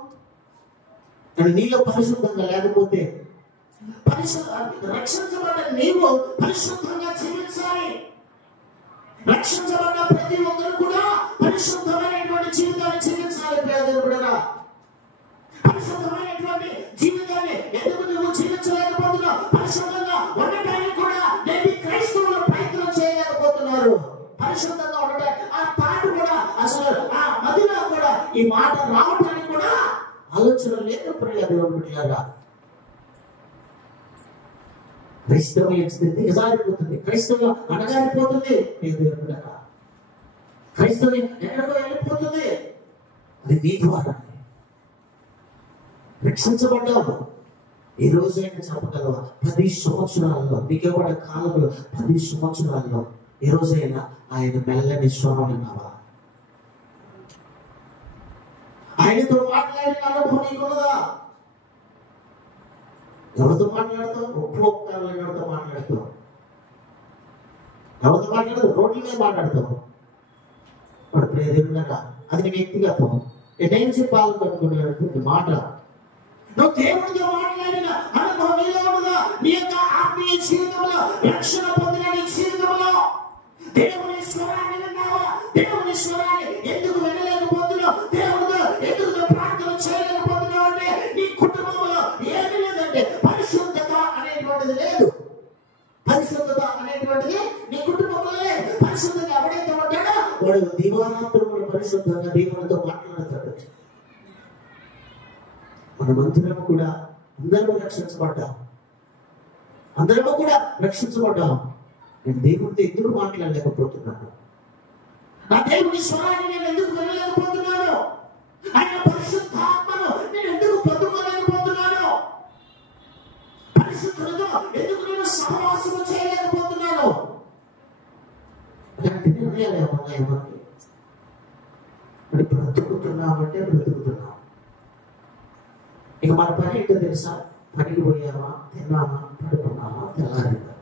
అని నీలో పరిశుద్ధంగా లేకపోతే, రక్షించబడ్డ నీవు పరిశుద్ధంగా జీవించాలి. రక్షించబడ్డ ప్రతి ఒక్కరు కూడా పరిశుద్ధమైనటువంటి జీవితాన్ని జీవించాలి. ప్రియదేవుడా, పరిశుద్ధమైనటువంటి జీవితాన్ని ఎందుకు నువ్వు జీవించలేకపోతున్నావు? పరిశుద్ధంగా ఉండటానికి కూడా నేటి క్రైస్తవులు ప్రయత్నం చేయలేకపోతున్నారు. పరిశుద్ధంగా ఉండటానికి ఆ తాటు కూడా, అసలు ఆ మదిలో కూడా ఈ మాట రావడానికి కూడా ఆలోచన లేదు. ప్రియదేవుడా, క్రైస్తవం దిగజారిపోతుంది, క్రైస్తవం అణగారిపోతుంది. క్రైస్తవం ఎక్కడికో వెళ్ళిపోతుంది. అది నీ ద్వారా రక్షించబడ్డావు. ఈ రోజైనా చెప్పగలవా? 10 సంవత్సరాల్లో, నీకేవాడ కాలంలో 10 సంవత్సరాల్లో ఈ రోజైనా ఆయన మెల్లని స్వరం విన్నావా? ఆయనతో మాట్లాడిన అనుభవం నీకున్నదా? ఎవరితో మాట్లాడతావు? ఒప్పుకోవాలతో మాట్లాడతావు. ఎవరితో మాట్లాడతావు? రోడ్ల మీద మాట్లాడతావు. వాడు ప్రేరేపణ, అది నీ వ్యక్తిగతం. నేను చెప్పాలనుకున్నటువంటి మాట, నువ్వు దేవుడితో మాట్లాడిన అనుభవం నీలో ఉన్నదా? నీ యొక్క ఆత్మీయ జీవితంలో, రక్షణ పొందిన నీ జీవితంలో దేవుని స్వరాన్ని విన్నావా? దేవుని స్వరాన్ని ఎందుకు వినలేకపోతున్నావు? దేవుడితో ఎందుకు నువ్వు ప్రార్థన చేయలేకపోతున్నావు అంటే నీ కుటుంబంలో ఏమీ లేదంటే పరిశుద్ధత అనేటువంటిది లేదు. పరిశుద్ధత అనేటువంటిది నీ కుటుంబంలో లేదు. పరిశుద్ధంగా ఎవడైతే ఉంటాడో వాడు దివారాత్రులు పరిశుద్ధంగా దేవుడితో మాట్లాడతాడు. మనమందరం కూడా అందరూ రక్షించబడ్డాం. అందరము కూడా రక్షించబడ్డాం. నేను దేవుడితో ఎందుకు మాట్లాడలేకపోతున్నాను? నా దేవుని స్వరాన్ని నేను ఎందుకు వినలేకపోతున్నాను? ఆయన పరిశుద్ధాత్మను నేను ఎందుకు పొందుకోలేకపోతున్నాను? పరిశుద్ధులతో ఎందుకు నేను సహవాసము చేయలేకపోతున్నాను? అలాంటి నిర్ణయాలు ఏమన్నా ఎవరికి? మరి బ్రతుకుతున్నామంటే బ్రతుకుతున్నాం. ఇక మన పని ఏంటో తెలుసా? పనికి పోయామా, తిన్నామా, పడుకున్నామా, తెల్లారిందా?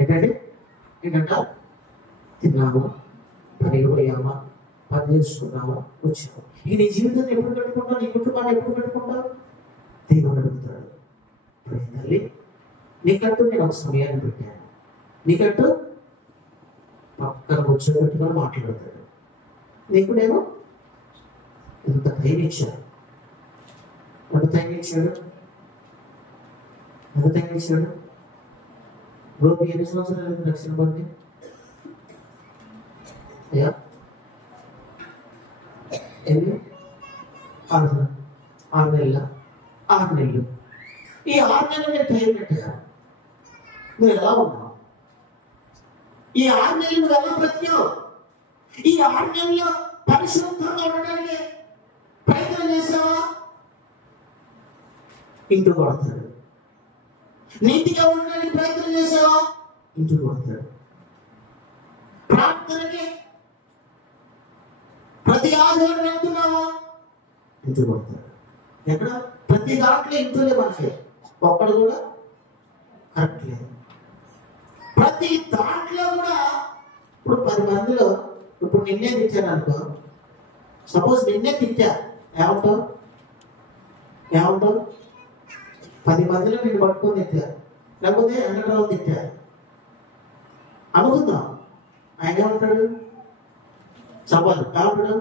ఏంటంటే తిన్నామా, పనికి పోయామా, పని చేసుకున్నామా, వచ్చామా. ఇక నీ జీవితాన్ని ఎప్పుడు పెట్టుకుంటావు? నీ కుటుంబాన్ని ఎప్పుడు పెట్టుకుంటావు? దేవుడు అడుగుతాడు, తల్లి నీకంటూ నేను ఒక సమయాన్ని పెట్టాను, నీకంటూ పక్కన కూర్చోబెట్టుకొని మాట్లాడతాడు. నీకు నేను ఎంత టైం ఇచ్చాడు? ఎంత టైం ఇచ్చాడు? ఎంత టైం ఇచ్చాడు? రోజు 8 సంవత్సరాలు రక్షణ పొంది అయ్యా 6 నెలల 6 నెలలు. ఈ 6 నెలలు నేను టైం పెట్టా. నువ్వు ఎలా ఉన్నావు? ఈ 6 నెలలు నువ్వు ఎలా బ్రతికావు? ఈ 6 నెలల్లో పరిశుద్ధంగా ఉండడానికి ప్రయత్నం చేసావా? ఇంటూ కొడతాడు. నీతిగా ఉండడానికి ప్రయత్నం చేసావా? ఇంటూ కొడతాడు. ప్రార్థనకి ప్రతి ఆదివారం వెళ్తున్నావా? ఇంటూ కొడతాడు. ఎక్కడ? ప్రతి దాంట్లో ఇంటూలే మనకి ఒక్కడు కూడా కరెక్ట్ లేదు. ప్రతి దాంట్లో కూడా ఇప్పుడు 10 మందిలో ఇప్పుడు నిన్నే తిట్టాను అనుకో. సపోజ్ నిన్నే తిట్టా, ఏమంటావు? 10 మందిలో నేను పట్టుకొని తిట్టా, లేకపోతే 100 రోజులు తిట్టా అనుకుందాం. ఆయన ఏమంటాడు? చెప్పాలి ఏమంటాడు?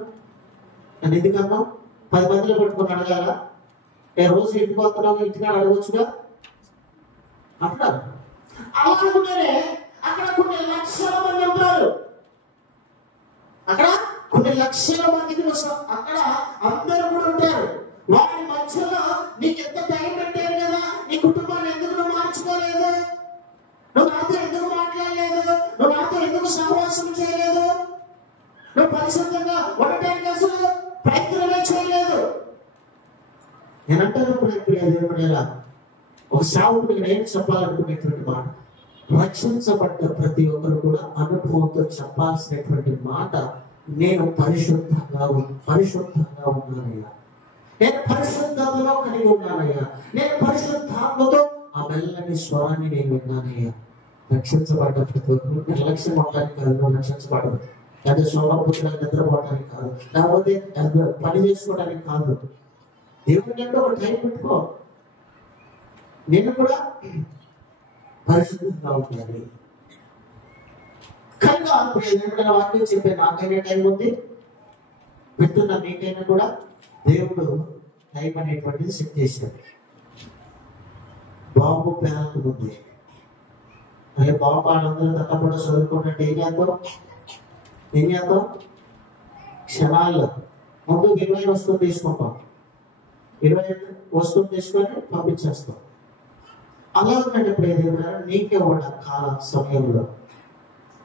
నన్ను ఎందుకన్నా 10 మందిలో పట్టుకొని అడగాల? రోజు ఇంటికి వస్తున్నావు, ఇంటికి అడగవచ్చుగా అంటారు. అలా అనుకుంటేనే అక్కడ కొన్ని లక్షల మంది ఉంటారు. అక్కడ కొన్ని లక్షల మందికి అక్కడ అందరూ కూడా ఉంటారు. వారి మధ్యలో నీకు ఎంత టైం పెట్టారు కదా? నీ కుటుంబాన్ని ఎందుకు నువ్వు మార్చుకోలేదు? నువ్వు నాతో ఎందుకు మాట్లాడలేదు? నువ్వు నాతో ఎందుకు సహవాసం చేయలేదు? నువ్వు పరిశుద్ధంగా ఉండటానికి అసలు ప్రయత్నమే చేయలేదు. నేనంటాను దేవుడేలా ఒక సేవకుడికి నేను చెప్పాలనుకునేటువంటి మాట, రక్షించబడ్డ ప్రతి ఒక్కరు కూడా అనుభవంతో చెప్పాల్సినటువంటి మాట, నేను పరిశుద్ధంగా ఉన్నానయ్యా, నేను పరిశుద్ధతలో కలిగి ఉన్నానయ్యా, నేను పరిశుద్ధాత్మతో ఆ మెల్లని స్వరాన్ని నేను విన్నానయ్యా. రక్షించబడ్డ ప్రతి ఒక్కరు నిర్లక్ష్యం అవడానికి కాదు, నువ్వు రక్షించబడదు. లేదా స్వరపుత్రాన్ని నిద్రపోవడానికి కాదు, లేకపోతే పని చేసుకోవడానికి కాదు. దేవుడి అంటే ఒక టైం పెట్టుకో. నేను కూడా పరిశుద్ధంగా ఉండాలి. కనుక దేవుడు వాక్యం చెప్పే నాకైనా టైం ఉంది, పెడుతున్న మీకైనా కూడా దేవుడు టైం అనేటువంటిది సెట్ చేశాడు. బాబు పేదలకు ఉంది, అదే బాబు వాళ్ళందరూ తప్పకుండా చదువుకుంటే ఏం చేద్దాం? క్షణాల్లో ముందు 20 వస్తువులు తీసుకుంటాం, 20 వస్తువులు తీసుకొని పంపించేస్తాం. అలా ఉన్నప్పుడు ఏదైనా నీకే ఉన్న కాల సమయంలో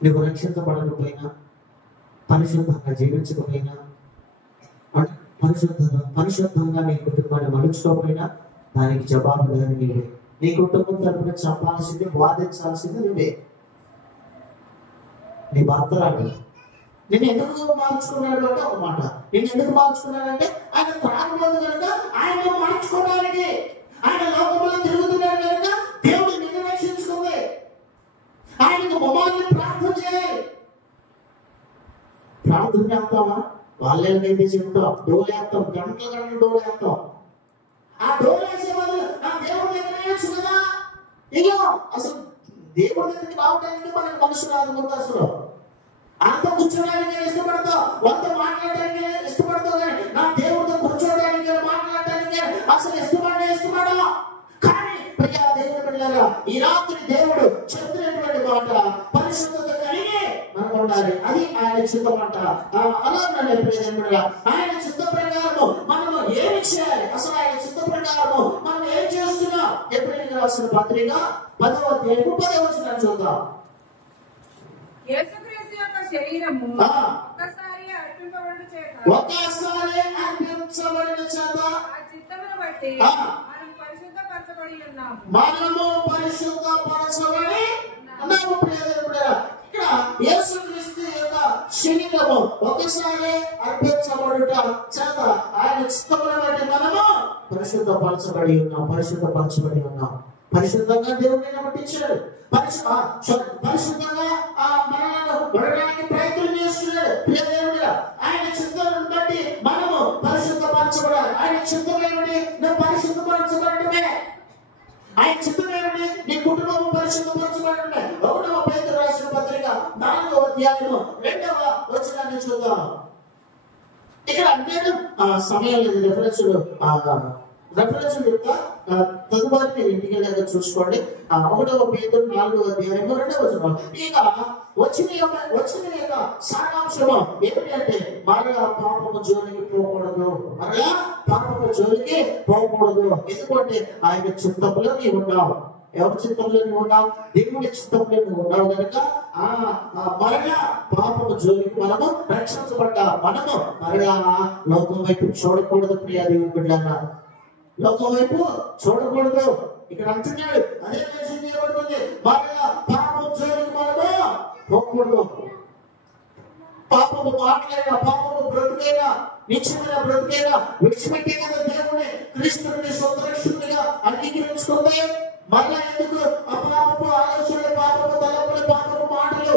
నువ్వు రక్షించబడకపోయినా, పరిశుద్ధంగా జీవించకపోయినా, పరిశుద్ధంగా నీ కుటుంబాన్ని మలుచుకోకపోయినా దానికి జవాబుదారి నీవే. నీ కుటుంబం తరపున చెప్పాల్సింది, వాదించాల్సింది నువ్వే. నీ భర్త రాడు. నేను ఎందుకు మార్చుకున్నాడు అంటే ఒక మాట, నేను ఎందుకు మార్చుకున్నాడంటే ఆయన త్రాగబోదు కనుక ఆయన మార్చుకోవడానికి, ఆయన లోకంలో తిరుగుతున్నాడు కనుక దేవుడు నిన్ను రక్షించుకుంది. ఆయనకు మమ్మల్ని ప్రార్థన చేయాలి. ప్రార్థన చేస్తామా? వాళ్ళేమైతే చెప్తాం, డోలేస్తాం, గంటలు డోలేస్తాం. ఆ డోలేసే బదులు నా దేవుడి దగ్గర వేయచ్చు కదా. ఇగో అసలు దేవుడి దగ్గరికి రావడానికి మనకు మనసు రాదు. ముందు అసలు అంత కూర్చోడానికి ఇష్టపడతావు, వంత మాట్లాడడానికి ఇష్టపడతావు, కానీ నా దేవుడితో కూర్చోడానికి మాట్లాడడానికి అసలు ఇష్టపడవు. కానీ ప్రియా దేవుడి బిడ్డలారా, ఈ రాత్రి దేవుడు చెప్తున్నటువంటి మాట పరిశుద్ధత కలిగి మనం ఉండాలి. అది ఆయన చిత్తమంట. అలాగే ప్రియా ఆయన చిత్త ప్రకారము మనము ఏమి చేయాలి, అసలు ఆయన చిత్త ప్రకారము మనం ఏం చేస్తున్నాం. ఎప్పుడైనా రాసిన పత్రిక 10వ అధ్యాయము 10వ వచనం చూద్దాం. యేసుక్రీస్తు యొక్క శరీరము ఒక్కసారి అర్పింపబడుట చేత ఆ చిత్తమును బట్టి మనము పరిశుద్ధపరచబడి ఉన్నాము. ఇక్కడ యేసుక్రీస్తు యొక్క శరీరము ఒకసారి అర్పించబడుట చేత ఆయన చిత్తమును బట్టి మనము పరిశుద్ధపరచబడి ఉన్నాం. పరిశుద్ధంగా దేవుడిని పట్టించాడు. పరిశుద్ధంగా ఆ మనలను విడడానికి ప్రయత్నం చేస్తున్నాడు. దేవుడిగా ఆయన చిత్తాన్ని బట్టి మనము పరిశుద్ధపరచబడాలి. ఆయన చిత్తం ఏమిటి? నువ్వు పరిశుద్ధపరచబడటమే. ఆయన చిత్తం ఏమిటి? నీ కుటుంబం పరిశుద్ధపరచబడటమే. 1వ పేతురు రాసిన పత్రిక 4వ అధ్యాయము 2వ వచనాన్ని చూద్దాం. ఇక్కడ అంటే సమయం లేదు, రెఫరెన్స్ యొక్క తదుపరి మీరు ఇంటికి వెళ్ళాక చూసుకోండి. 1వ పేతురు 4వ అధ్యాయము 2వ వచనం. ఇక వచ్చిన యొక్క సారాంశము ఏమిటంటే మరలా పాపము జోలికి పోకూడదు. ఎందుకంటే ఆయన చిత్తంలో నీవు ఉన్నావు. ఎవరి చిత్తంలో నువ్వు ఉన్నావు? దేవుడి చిత్తంలో నువ్వు ఉన్నావు కనుక మరలా పాపము జోలికి మనము రక్షించబడ్డా. మనము మరలా లోకం వైపు చూడకూడదు. ప్రియా దేవుడి బిడ్డలారా, లోకం వైపు చూడకూడదు. ఇక్కడ అంటున్నాడు, అదే మెసేజ్ చేయబడుతుంది. మరలా పాపం జోలికి మనము పోకూడదు. పాపము మాట్లాడినా, పాపము బ్రతుకైనా, నిత్యమైన బ్రతుకైనా విడిచిపెట్టే కదా దేవుని క్రీస్తుని సొంత రక్షకునిగా అంగీకరించుకుంటే మళ్ళా ఎందుకు ఆ పాపపు ఆలోచనలు, పాపపు తలపులు, పాపపు మాటలు?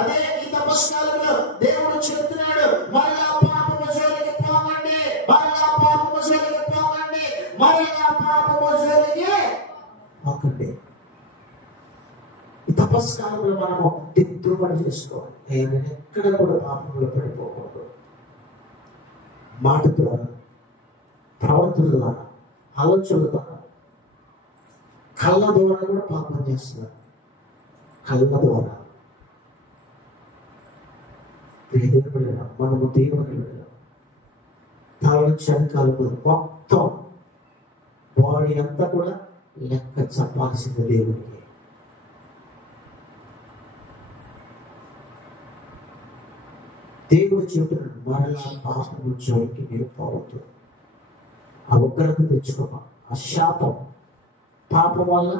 అదే ఈ తపస్కాలంలో దేవుడు చెప్తున్నాడు, మళ్ళా పాపము జోలికి పోకండి, మళ్ళా పాపము జోలికి పోకండి, మళ్ళా పాపము జోలికి పోకండి. ఈ తపస్కాలంలో మనము దిద్దుబడి చేసుకోవాలి. ఎక్కడ కూడా పాపంలో పడిపోకూడదు. మాట ద్వారా, ప్రవర్తన ద్వారా, ఆలోచనల ద్వారా, కళ్ళ ద్వారా కూడా పాపం చేస్తున్నారు. కళ్ళ ద్వారా మనము దేవుని చంకాలు మొత్తం బాడీ అంతా కూడా లెక్క చెప్పాల్సింది దేవునికి. దేవుడు చెబుతున్నాడు, మరలా పాపము జోలికి మీరు పోవద్దు. ఆ ఉగ్రత తెచ్చుకోమా. ఆ శాపం, పాపం వల్ల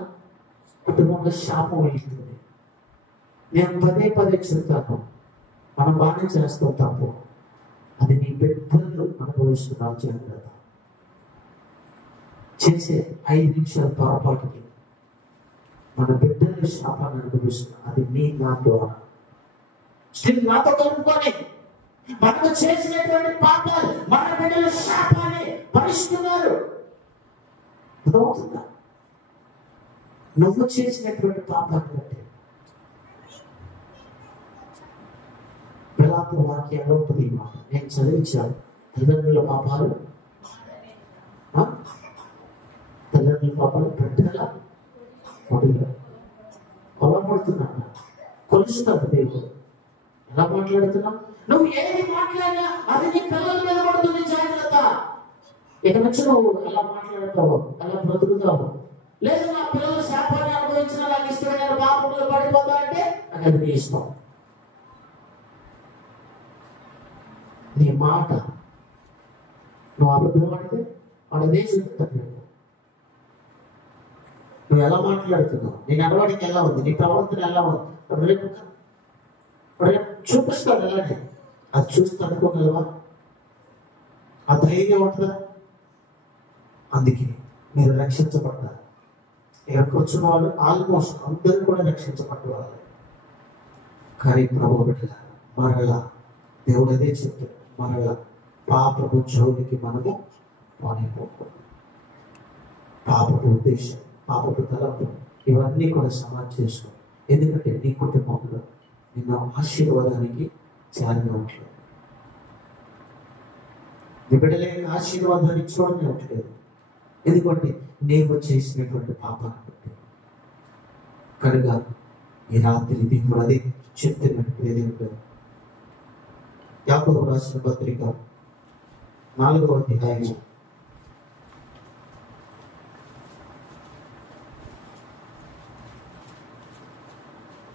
కుటుంబంలో శాపం వెళ్తుంది. నేను పదే చెప్తాను, మనం బాగానే చేస్తాం తప్పు, అది నీ బిడ్డలు అనుభవిస్తున్నావు. జాగ్రత్త. చేసే 5 నిమిషాల పొరపాటుకి మన బిడ్డలు శాపాన్ని అనుభవిస్తున్నాం. అది నీ నా ద్వారా నాతో కలుపుకొని మనకు చేసినటువంటి పాపాలు మన బిడ్డలు శాపాన్ని భరిస్తున్నారు. అర్థమవుతుందా? నువ్వు చేసినటువంటి పాపాన్ని బట్టి పిలాతు వాక్యాల్లో ఉంటుంది మాట నేను చదివించాను. తల్లిదండ్రుల పాపాలు బిడ్డల ఒడిలో కొలబడుతున్నా, కొలుస్తాడు దేవుడు. ఎలా మాట్లాడుతున్నావు? నువ్వు ఏది మాట్లాడినా అది నీ పిల్లల మీద పడుతుంది. జాగ్రత్త. ఇక నుంచి నువ్వు ఎలా మాట్లాడతావు, ఎలా బ్రతుకుతావు. లేదు నా పిల్లలు శాపాన్ని అనుభవించిన నాకు ఇష్టమైన పాపంలో పడిపోతా అంటే అది నీ ఇష్టం. నీ మాట నువ్వు అబద్ధం ఆడితే వాడు అదే చూపుతాడు. నువ్వు ఎలా మాట్లాడుతున్నావు, నీ నడవడికి ఎలా ఉంది, నీ ప్రవర్తన ఎలా ఉంది, రేపు చూపిస్తాడు. అలానే అది చూసి తట్టుకోగలవా? ఆ ధైర్యం ఉంటుందా? అందుకే మీరు రక్షించబడ్డారు. ఇక్కడికి వచ్చిన వాళ్ళు ఆల్మోస్ట్ అందరూ కూడా రక్షించబడ్డ వాళ్ళు. కానీ ప్రభు బిడ్డలారా, మరలా దేవుడు అదే చెప్తాడు, మరలా పాపపు జోలికి మనము పోనిపోకూడదు. పాపపు ఉద్దేశం, పాపపు తలంపు ఇవన్నీ కూడా సమాధి చేసుకో. ఎందుకంటే నీ కుటుంబంలో నిన్ను ఆశీర్వాదానికి త్యాగంగా ఉంటుంది. నీ బిడ్డలే ఆశీర్వాదాన్ని చూడనే ఉండలేదు. ఎందుకంటే నీవు చేసినటువంటి పాపాన్ని బట్టి. కనుక ఈ రాత్రి దేవుడు అదే చెప్తున్నట్టు ఏదేంటో యాకోబు రాసిన పత్రిక 4వ అధ్యాయం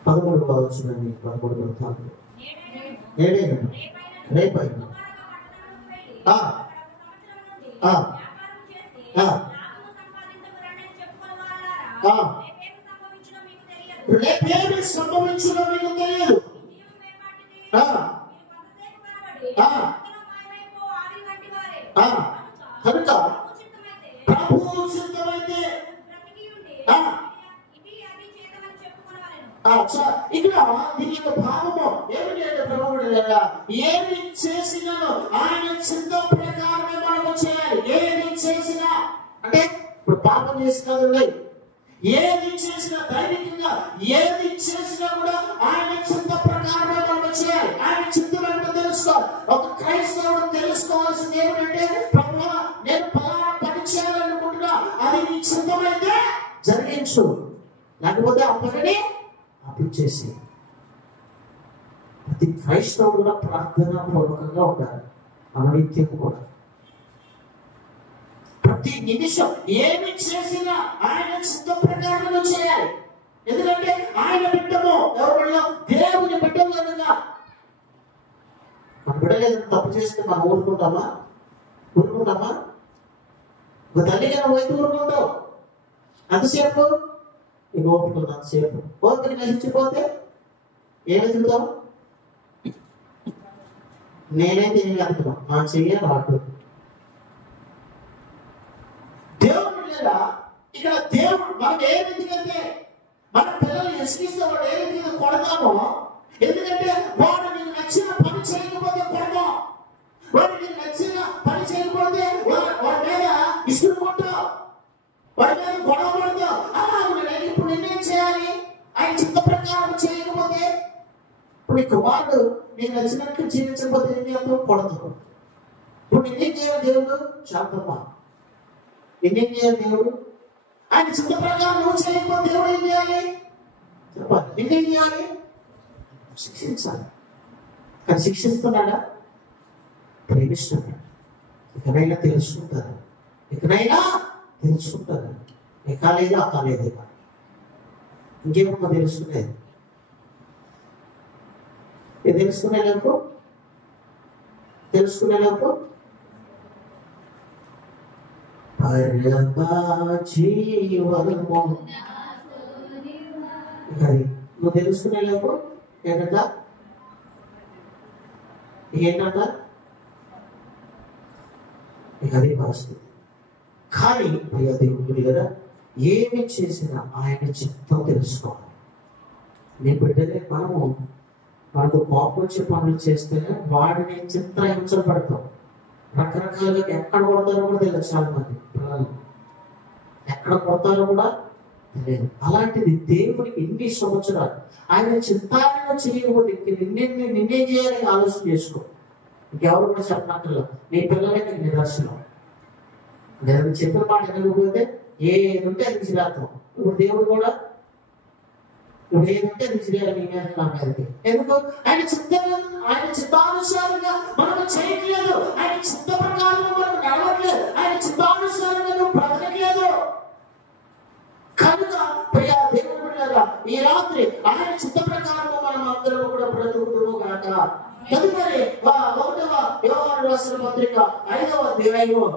13వ వచనాన్ని 13వ తాను రేపైన రేపేమి సంభవించునో మీకు తెలియదు. కనుక ప్రభువు చిత్తమైతే ఇక్కడ దీని యొక్క భావము ఏమిటి అంటే, ప్రభువుడు లేదా ఏమి చేసినాను ఆయన చిత్తం ప్రకారమే మనము చేయాలి. ఏది చేసినా అంటే ఇప్పుడు పాపం చేసినా, ఏది చేసినా దైవికంగా ఏది చేసినా కూడా ఆయన చిత్త ప్రకారమే మనం చేయాలి. ఆయన చిత్తం అంటే తెలుసుకోవాలి. ఒక క్రైస్తవుడు తెలుసుకోవాల్సింది ఏమిటంటే, ప్రభువా నేను పలానా పని చేయాలనుకుంటున్నా, అది నీ చిత్తమైతే జరిగించు, లేకపోతే ఆ పనిని ఆపించేసి. ప్రతి క్రైస్తవుడు కూడా ప్రార్థనా పూర్వకంగా ఉండాలి. అనునిత్యం కూడా ప్రతి నిమిషం ఏమి చేసినా ఆయన చిత్త ప్రకారంగా చేయాలి. ఎందుకంటే ఆయన బిడ్డము ఎవరు, దేవుని బిడ్డలు కనుక. మన బిడ్డలు తప్పు చేస్తే మనం ఊరుకుంటామా? ఒక తల్లి కన్నా పోయి ఊరుకుంటావు అంతసేపు, నీకు ఓపుకుంది అంతసేపు. ఓపిక నశించిపోతే ఏమి తింటావు? నేనైతే ఏమి అనుకున్నాను, నా చెయ్య రాదు. దేవుడు లేదా ఇక్కడ దేవుడు మనం ఏ రీతికంటే మన పిల్లలు ఎస్కిస్తే వాడు ఏ రీతిగా కొడతామో, ఎందుకంటే వాడు నీకు నచ్చిన పని చేయకపోతే కొడతాం, వాడు నీకు నచ్చిన పని చేయకపోతే వాడి మీద ఇసురు కొట్టావు, వాడి మీద గొడవ పడతావు. అలా ఉన్నాడు. ఇప్పుడు నేనేం చేయాలి? ఆయన చిత్త ప్రకారం చేయకపోతే, ఇప్పుడు నీ కుమారుడు నీకు నచ్చినట్టు జీవించకపోతే ఏం చేస్తావు? కొడతావు. ఇప్పుడు నిన్నేం చేయాలి దేవుడు? శాంతమ్మా, నిన్నేం చేయాలి దేవుడు? ఆయన చిత్త ప్రకారం నువ్వు చేయకపోతే దేవుడు ఏం చేయాలి? చెప్పాలి. నిన్నేం చేయాలి? శిక్షించాలి. కానీ శిక్షిస్తున్నాడా? ప్రేమిస్తున్నాడు. ఇకనైనా తెలుసుకుంటారు, ఎక్కాలేదా అక్కలేదే. ఇంకేమో తెలుసుకునేది. తెలుసుకునేలోపు జీవనము అది నువ్వు తెలుసుకునేలోపు ఏంటంట అదే పరిస్థితి. కానీ ప్రియ దేవుడి కదా, ఏమి చేసినా ఆయన చిత్తం తెలుసుకోవాలి. నీ బిడ్డలే మనకు కోపం వచ్చే పనులు చేస్తేనే వాడిని చిత్రహింసపడతాం. రకరకాలుగా ఎక్కడ కొడతారో కూడా తెలియదు. చాలా మంది పిల్లలు ఎక్కడ కొడతారో కూడా తెలియదు. అలాంటిది దేవుడికి ఎన్ని సంవత్సరాలు ఆయన చిత్తాన్ని చేయకపోతే నిన్నే చేయాలని ఆలోచన చేసుకో. ఇంకెవరు కూడా చెప్పనట్టు నీ పిల్లలే నీకు నిదర్శనం. నేను చెప్పిన మాట వినకపోతే ఏది ఉంటే అది విసిరాతాం. ఇప్పుడు దేవుడు కూడా ఏదంటే అది విసిరేయాలి నీ మీద, నా మీదకి. ఎందుకు? ఆయన చిత్తానుసారంగా మనం చేయట్లేదు. ఆయన చిత్త ప్రకారం మనం నడవట్లేదు. ఆయన చిత్తానుసారంగా నువ్వు బ్రతకట్లేదు. కనుక ప్రియా దేవుడు బిడ్డలారా, ఈ రాత్రి ఆయన చిత్త ప్రకారం మనం అందరం కూడా బ్రతుకుతుము కాక. తదుపరి 1వ యోహాను రాసిన పత్రిక 5వ అధ్యాయము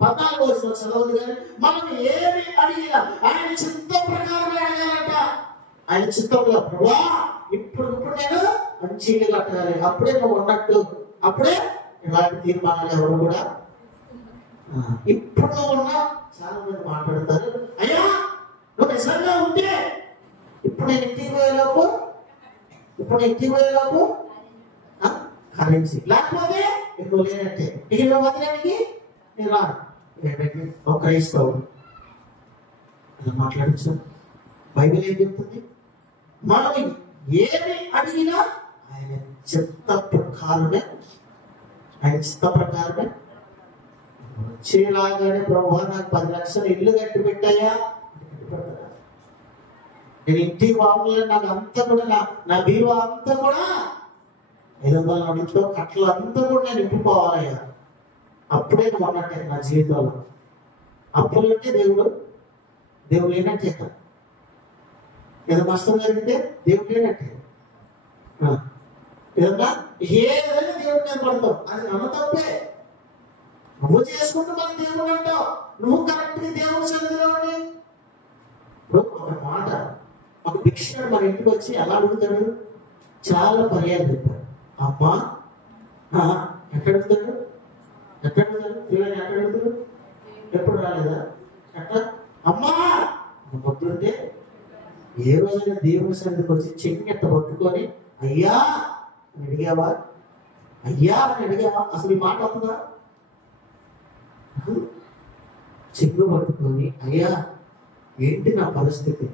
14వ వచనం చదవదు. కానీ మనం ఏమి అడిగినా ఆయన చిత్త ప్రకారం అడగాలంట. ఆయన చిత్తంలో, ప్రభా ఇప్పుడు నేను మంచి ఇల్లు కట్టాలి, అప్పుడే నువ్వు ఉన్నట్టు, అప్పుడే ఇలాంటి తీర్మానాలు ఎవరు కూడా ఇప్పుడు ఉన్నా. చాలా మంది మాట్లాడతారు, అయ్యా నువ్వు నిజంగా ఉంటే ఇప్పుడు నేను ఇంటికి పోయేలోపు కరెన్సీ, లేకపోతే నువ్వు లేనట్టే. ఇక నువ్వు మందిరానికి నేను రాను. ఒక క్రైస్తవుడు అలా మాట్లాడచ్చు. బైబిల్ ఏం చెప్తుంది? మనం ఏమి అడిగినా ఆయన చిత్త ప్రకారమే, వచ్చేలాగానే ప్రభు నాకు 10 లక్షలు ఇల్లు కట్టి పెట్టాయా, నేను ఇంటికి బాగుండలే, నాకు అంతా కూడా నా బీరువా అంతా కూడా 500 నోటితో కట్టలు అంతా కూడా నేను ఇంటిపోవాలయ్యా, అప్పుడే నువ్వు అన్నట్టే నా జీవితంలో. అప్పులు అంటే దేవుడు లేనట్టే. ఏదో నష్టం జరిగితే దేవుడు లేనట్టే. ఏదన్నా ఏదైనా దేవుడు నేను పడతావు, అది నన్న తప్పే. నువ్వు చేసుకుంటూ మన దేవుడు అంటావు, నువ్వు కరెక్ట్గా దేవుడు సన్నిధిలో ఉండి. ఇప్పుడు ఒక మాట, ఒక భిక్షుడు మన ఇంటికి వచ్చి ఎలా అడుగుతాడు? చాలా పర్యాలు చెప్పాడు. అమ్మా ఎక్కడ అడుగుతాడు? పిల్లలు ఎక్కడ అడుగుతాడు? ఎప్పుడు రాలేదా? ఎట్లా అమ్మా పొద్దుంటే ఏ రోజైనా దేవుని సన్నిధికి వచ్చి చెయ్యి ఎట్ట పట్టుకొని అయ్యా అని అడిగావా? అసలు ఈ మాట అవుతుందా? చెయ్యి పట్టుకొని అయ్యా ఏంటి నా పరిస్థితి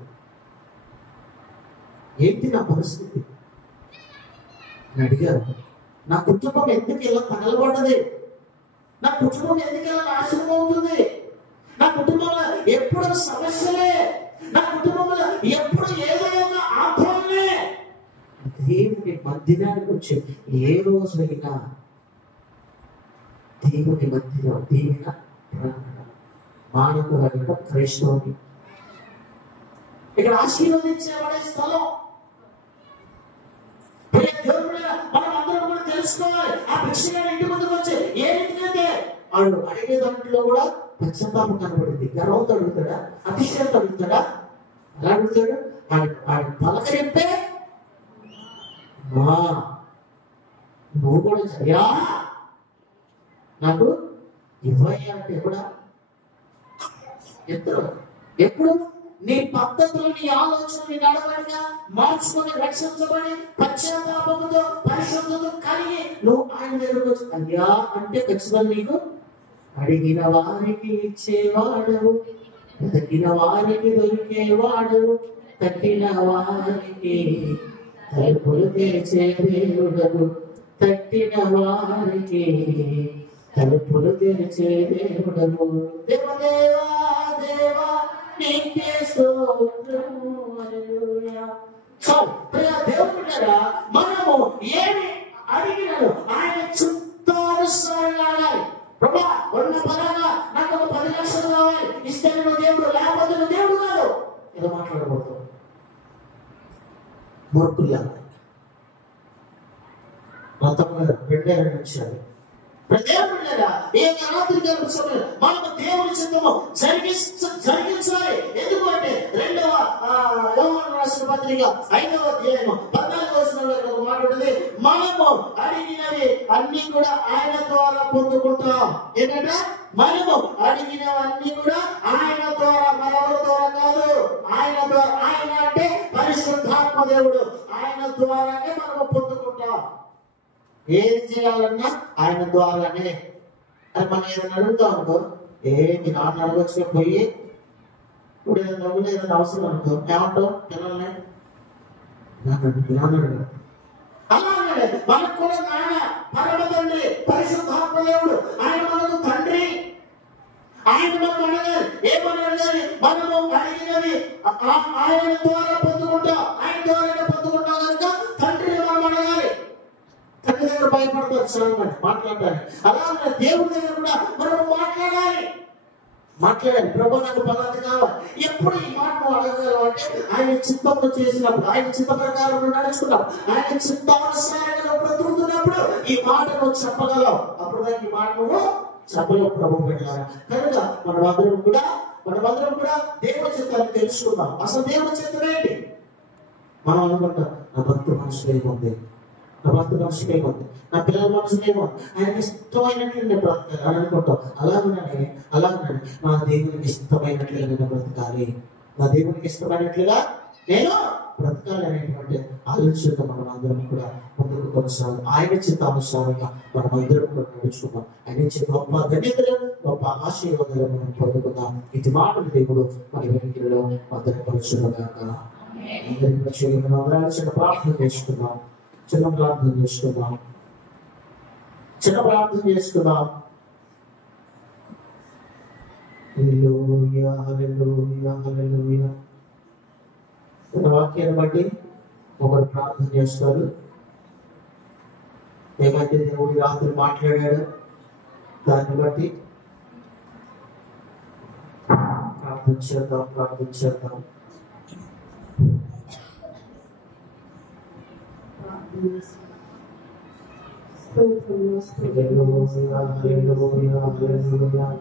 అని అడిగారు. నా కుటుంబం ఎందుకు ఇలా తగలబడ్డది? నా కుటుంబం ఎందుకు ఇలా నాశనం అవుతుంది? నా కుటుంబంలో ఎప్పుడు సమస్యలే, నా కుటుంబంలో ఎప్పుడు ఏదైనా ఆందోళనే. దేవుని మధ్యానికి వచ్చి ఏ రోజైనా దేవుని మధ్యలో దీనిన మానవ క్రైస్తవుని ఇక్కడ ఆశీర్వదించబడే స్థలం. మనం అందరం కూడా తెలుసుకోవాలి. ఆ భిక్షగాడు ఇంటి ముందుకు వచ్చి ఏ రీతికైతే వాడు అడిగే దాంట్లో కూడా పశ్చాత్తాపం కనబడింది. గర్వంతో అడుగుతాడా? అతిశయంతో అడుగుతాడా? అలా అడుగుతాడు. ఆయన పలకరింపే నువ్వు కూడా అయ్యా నాకు ఇవ్వయ్యా అంటే కూడా ఎప్పుడు నీ పద్ధతులు, నీ ఆలోచనలు, నీ నడవడిగా మార్చుకొని రక్షించబడి పశ్చాత్తాపంతో పరిశుద్ధత కలిగి నువ్వు ఆయన దగ్గరకు వచ్చి అయ్యా అంటే ఖచ్చితంగా నీకు అడిగిన వారికి ఇచ్చేవాడు, వెతికిన వారికి దొరికేవాడు, తట్టిన వారికి తలుపులు తెరిచే దేవుడవు, తట్టిన వారికి తలుపులు తెరిచే దేవుడవు. దేవదేవా దేవా నీకే స్తోత్రము హల్లెలూయా. సో దేవుడా మనము ఏమి అడిగినను ఆయన చిత్తానుసారంగా అడగాలి. ప్రభా ఉన్న పరంగా నాకు 10 లక్షలు కావాలి, ఇస్తే నువ్వు దేవుడు, లేకపోతే నువ్వు దేవుడు కాదు. ఇలా మాట్లాడకూడదు. మూర్ఖుల్లా మొత్తంగా 2 నిమిషాలు మనము దేవుని చిత్తము జరిగించాలి. ఎందుకంటే 2వ యోహాను రాసిన పత్రిక 5వ అధ్యాయం 14వ వచనంలో మాట్లాడుతుంది, మనము అడిగినవి అన్ని కూడా ఆయన ద్వారా పొందుకుంటాం. ఏంటంటే మనము అడిగినవన్నీ కూడా ఆయన ద్వారా, మరెవరి ద్వారా కాదు, ఆయన ద్వారా. ఆయన అంటే పరిశుద్ధాత్మ దేవుడు, ఆయన ద్వారానే మనము పొందుకుంటాం. ఏది చేయాలన్నా ఆయన ద్వారానే. అది మనం ఏదైనా అడుగుతాం అనుకో, మీ నాన్న అడగొచ్చుగా పోయి ఇప్పుడు ఏదైనా అవసరం అనుకో, ఏమంటావు? పిల్లల్ని అలా అన్నాడు. మనకు కూడా నాన్న పరమ తండ్రి పరిశుద్ధాత్మ దేవుడు, ఆయన మనకు తండ్రి. ఆయన మనం అడగాలి, ఏమని అడగాలి? మనము అడిగినవి ఆయన ద్వారా పొందుకుంటాం. ఆయన ద్వారా పొందుకుంటాం కనుక తండ్రిని మనం అడగాలి. తండ్రి దగ్గర భయపడతారు సడన్గా మాట్లాడాలి. అలా దేవుడి దగ్గర కూడా మనం మాట్లాడాలి. ప్రభు నాకు పలాది కావాలి. ఎప్పుడు ఈ మాట నువ్వు అడగగలవు అంటే ఆయన చిత్తంలో చేసినప్పుడు, ఆయన చిత్త ప్రకారం నువ్వు నడుచుకున్నావు, ఆయన చిత్తానుసారంగా నువ్వు బ్రతుకుతున్నప్పుడు ఈ మాట నువ్వు చెప్పగలవు. అప్పుడు దానికి ఈ మాట నువ్వు చెప్పలేవు. ప్రభు పెట్టాలి కనుక మనమందరం కూడా దేవుడి చిత్తాన్ని తెలుసుకుందాం. అసలు దేవుడి చిత్తం ఏంటి? మనం అనుకుంటాం, నా భక్తు మనసులో ఏముంది, నా భర్త మనసులో ఏముంది, నా పిల్లల మనసులో ఏముంది, ఆయనకి ఇష్టమైనట్లు నేను బ్రతకాలి అని అనుకుంటాం. అలాగనే నా దేవునికి ఇష్టమైనట్లుగా నేను బ్రతకాలి, నా దేవునికి ఇష్టమైనట్లుగా నేను బ్రతకాలి అనేటువంటి ఆలోచనతో మనం అందరం కూడా ముందుకు కొనసాగు. ఆయన చిత్తానుసారంగా మనం అందరం కూడా నడుచుకుందాం. ఆయన ఇచ్చే గొప్ప ధన్యతలు, గొప్ప ఆశీర్వాదాలు మనం పొందుకుందాం. ఇది మాటలు దేవుడు మన వెనుకలో భద్రపరచుగాక. చిన్న ప్రార్థన చేసుకుందాం. చిన్న ప్రార్థన చేసుకుందాం. హల్లెలూయా, హల్లెలూయా, హల్లెలూయా. వాక్యాన్ని బట్టి ఒకరు ప్రార్థన చేస్తారు. ఏమైతే దేవుడి రాత్రి మాట్లాడాడు దాన్ని బట్టి ప్రార్థన చేద్దాం. హల్లెలూయా, హల్లెలూయా, హల్లెలూయా.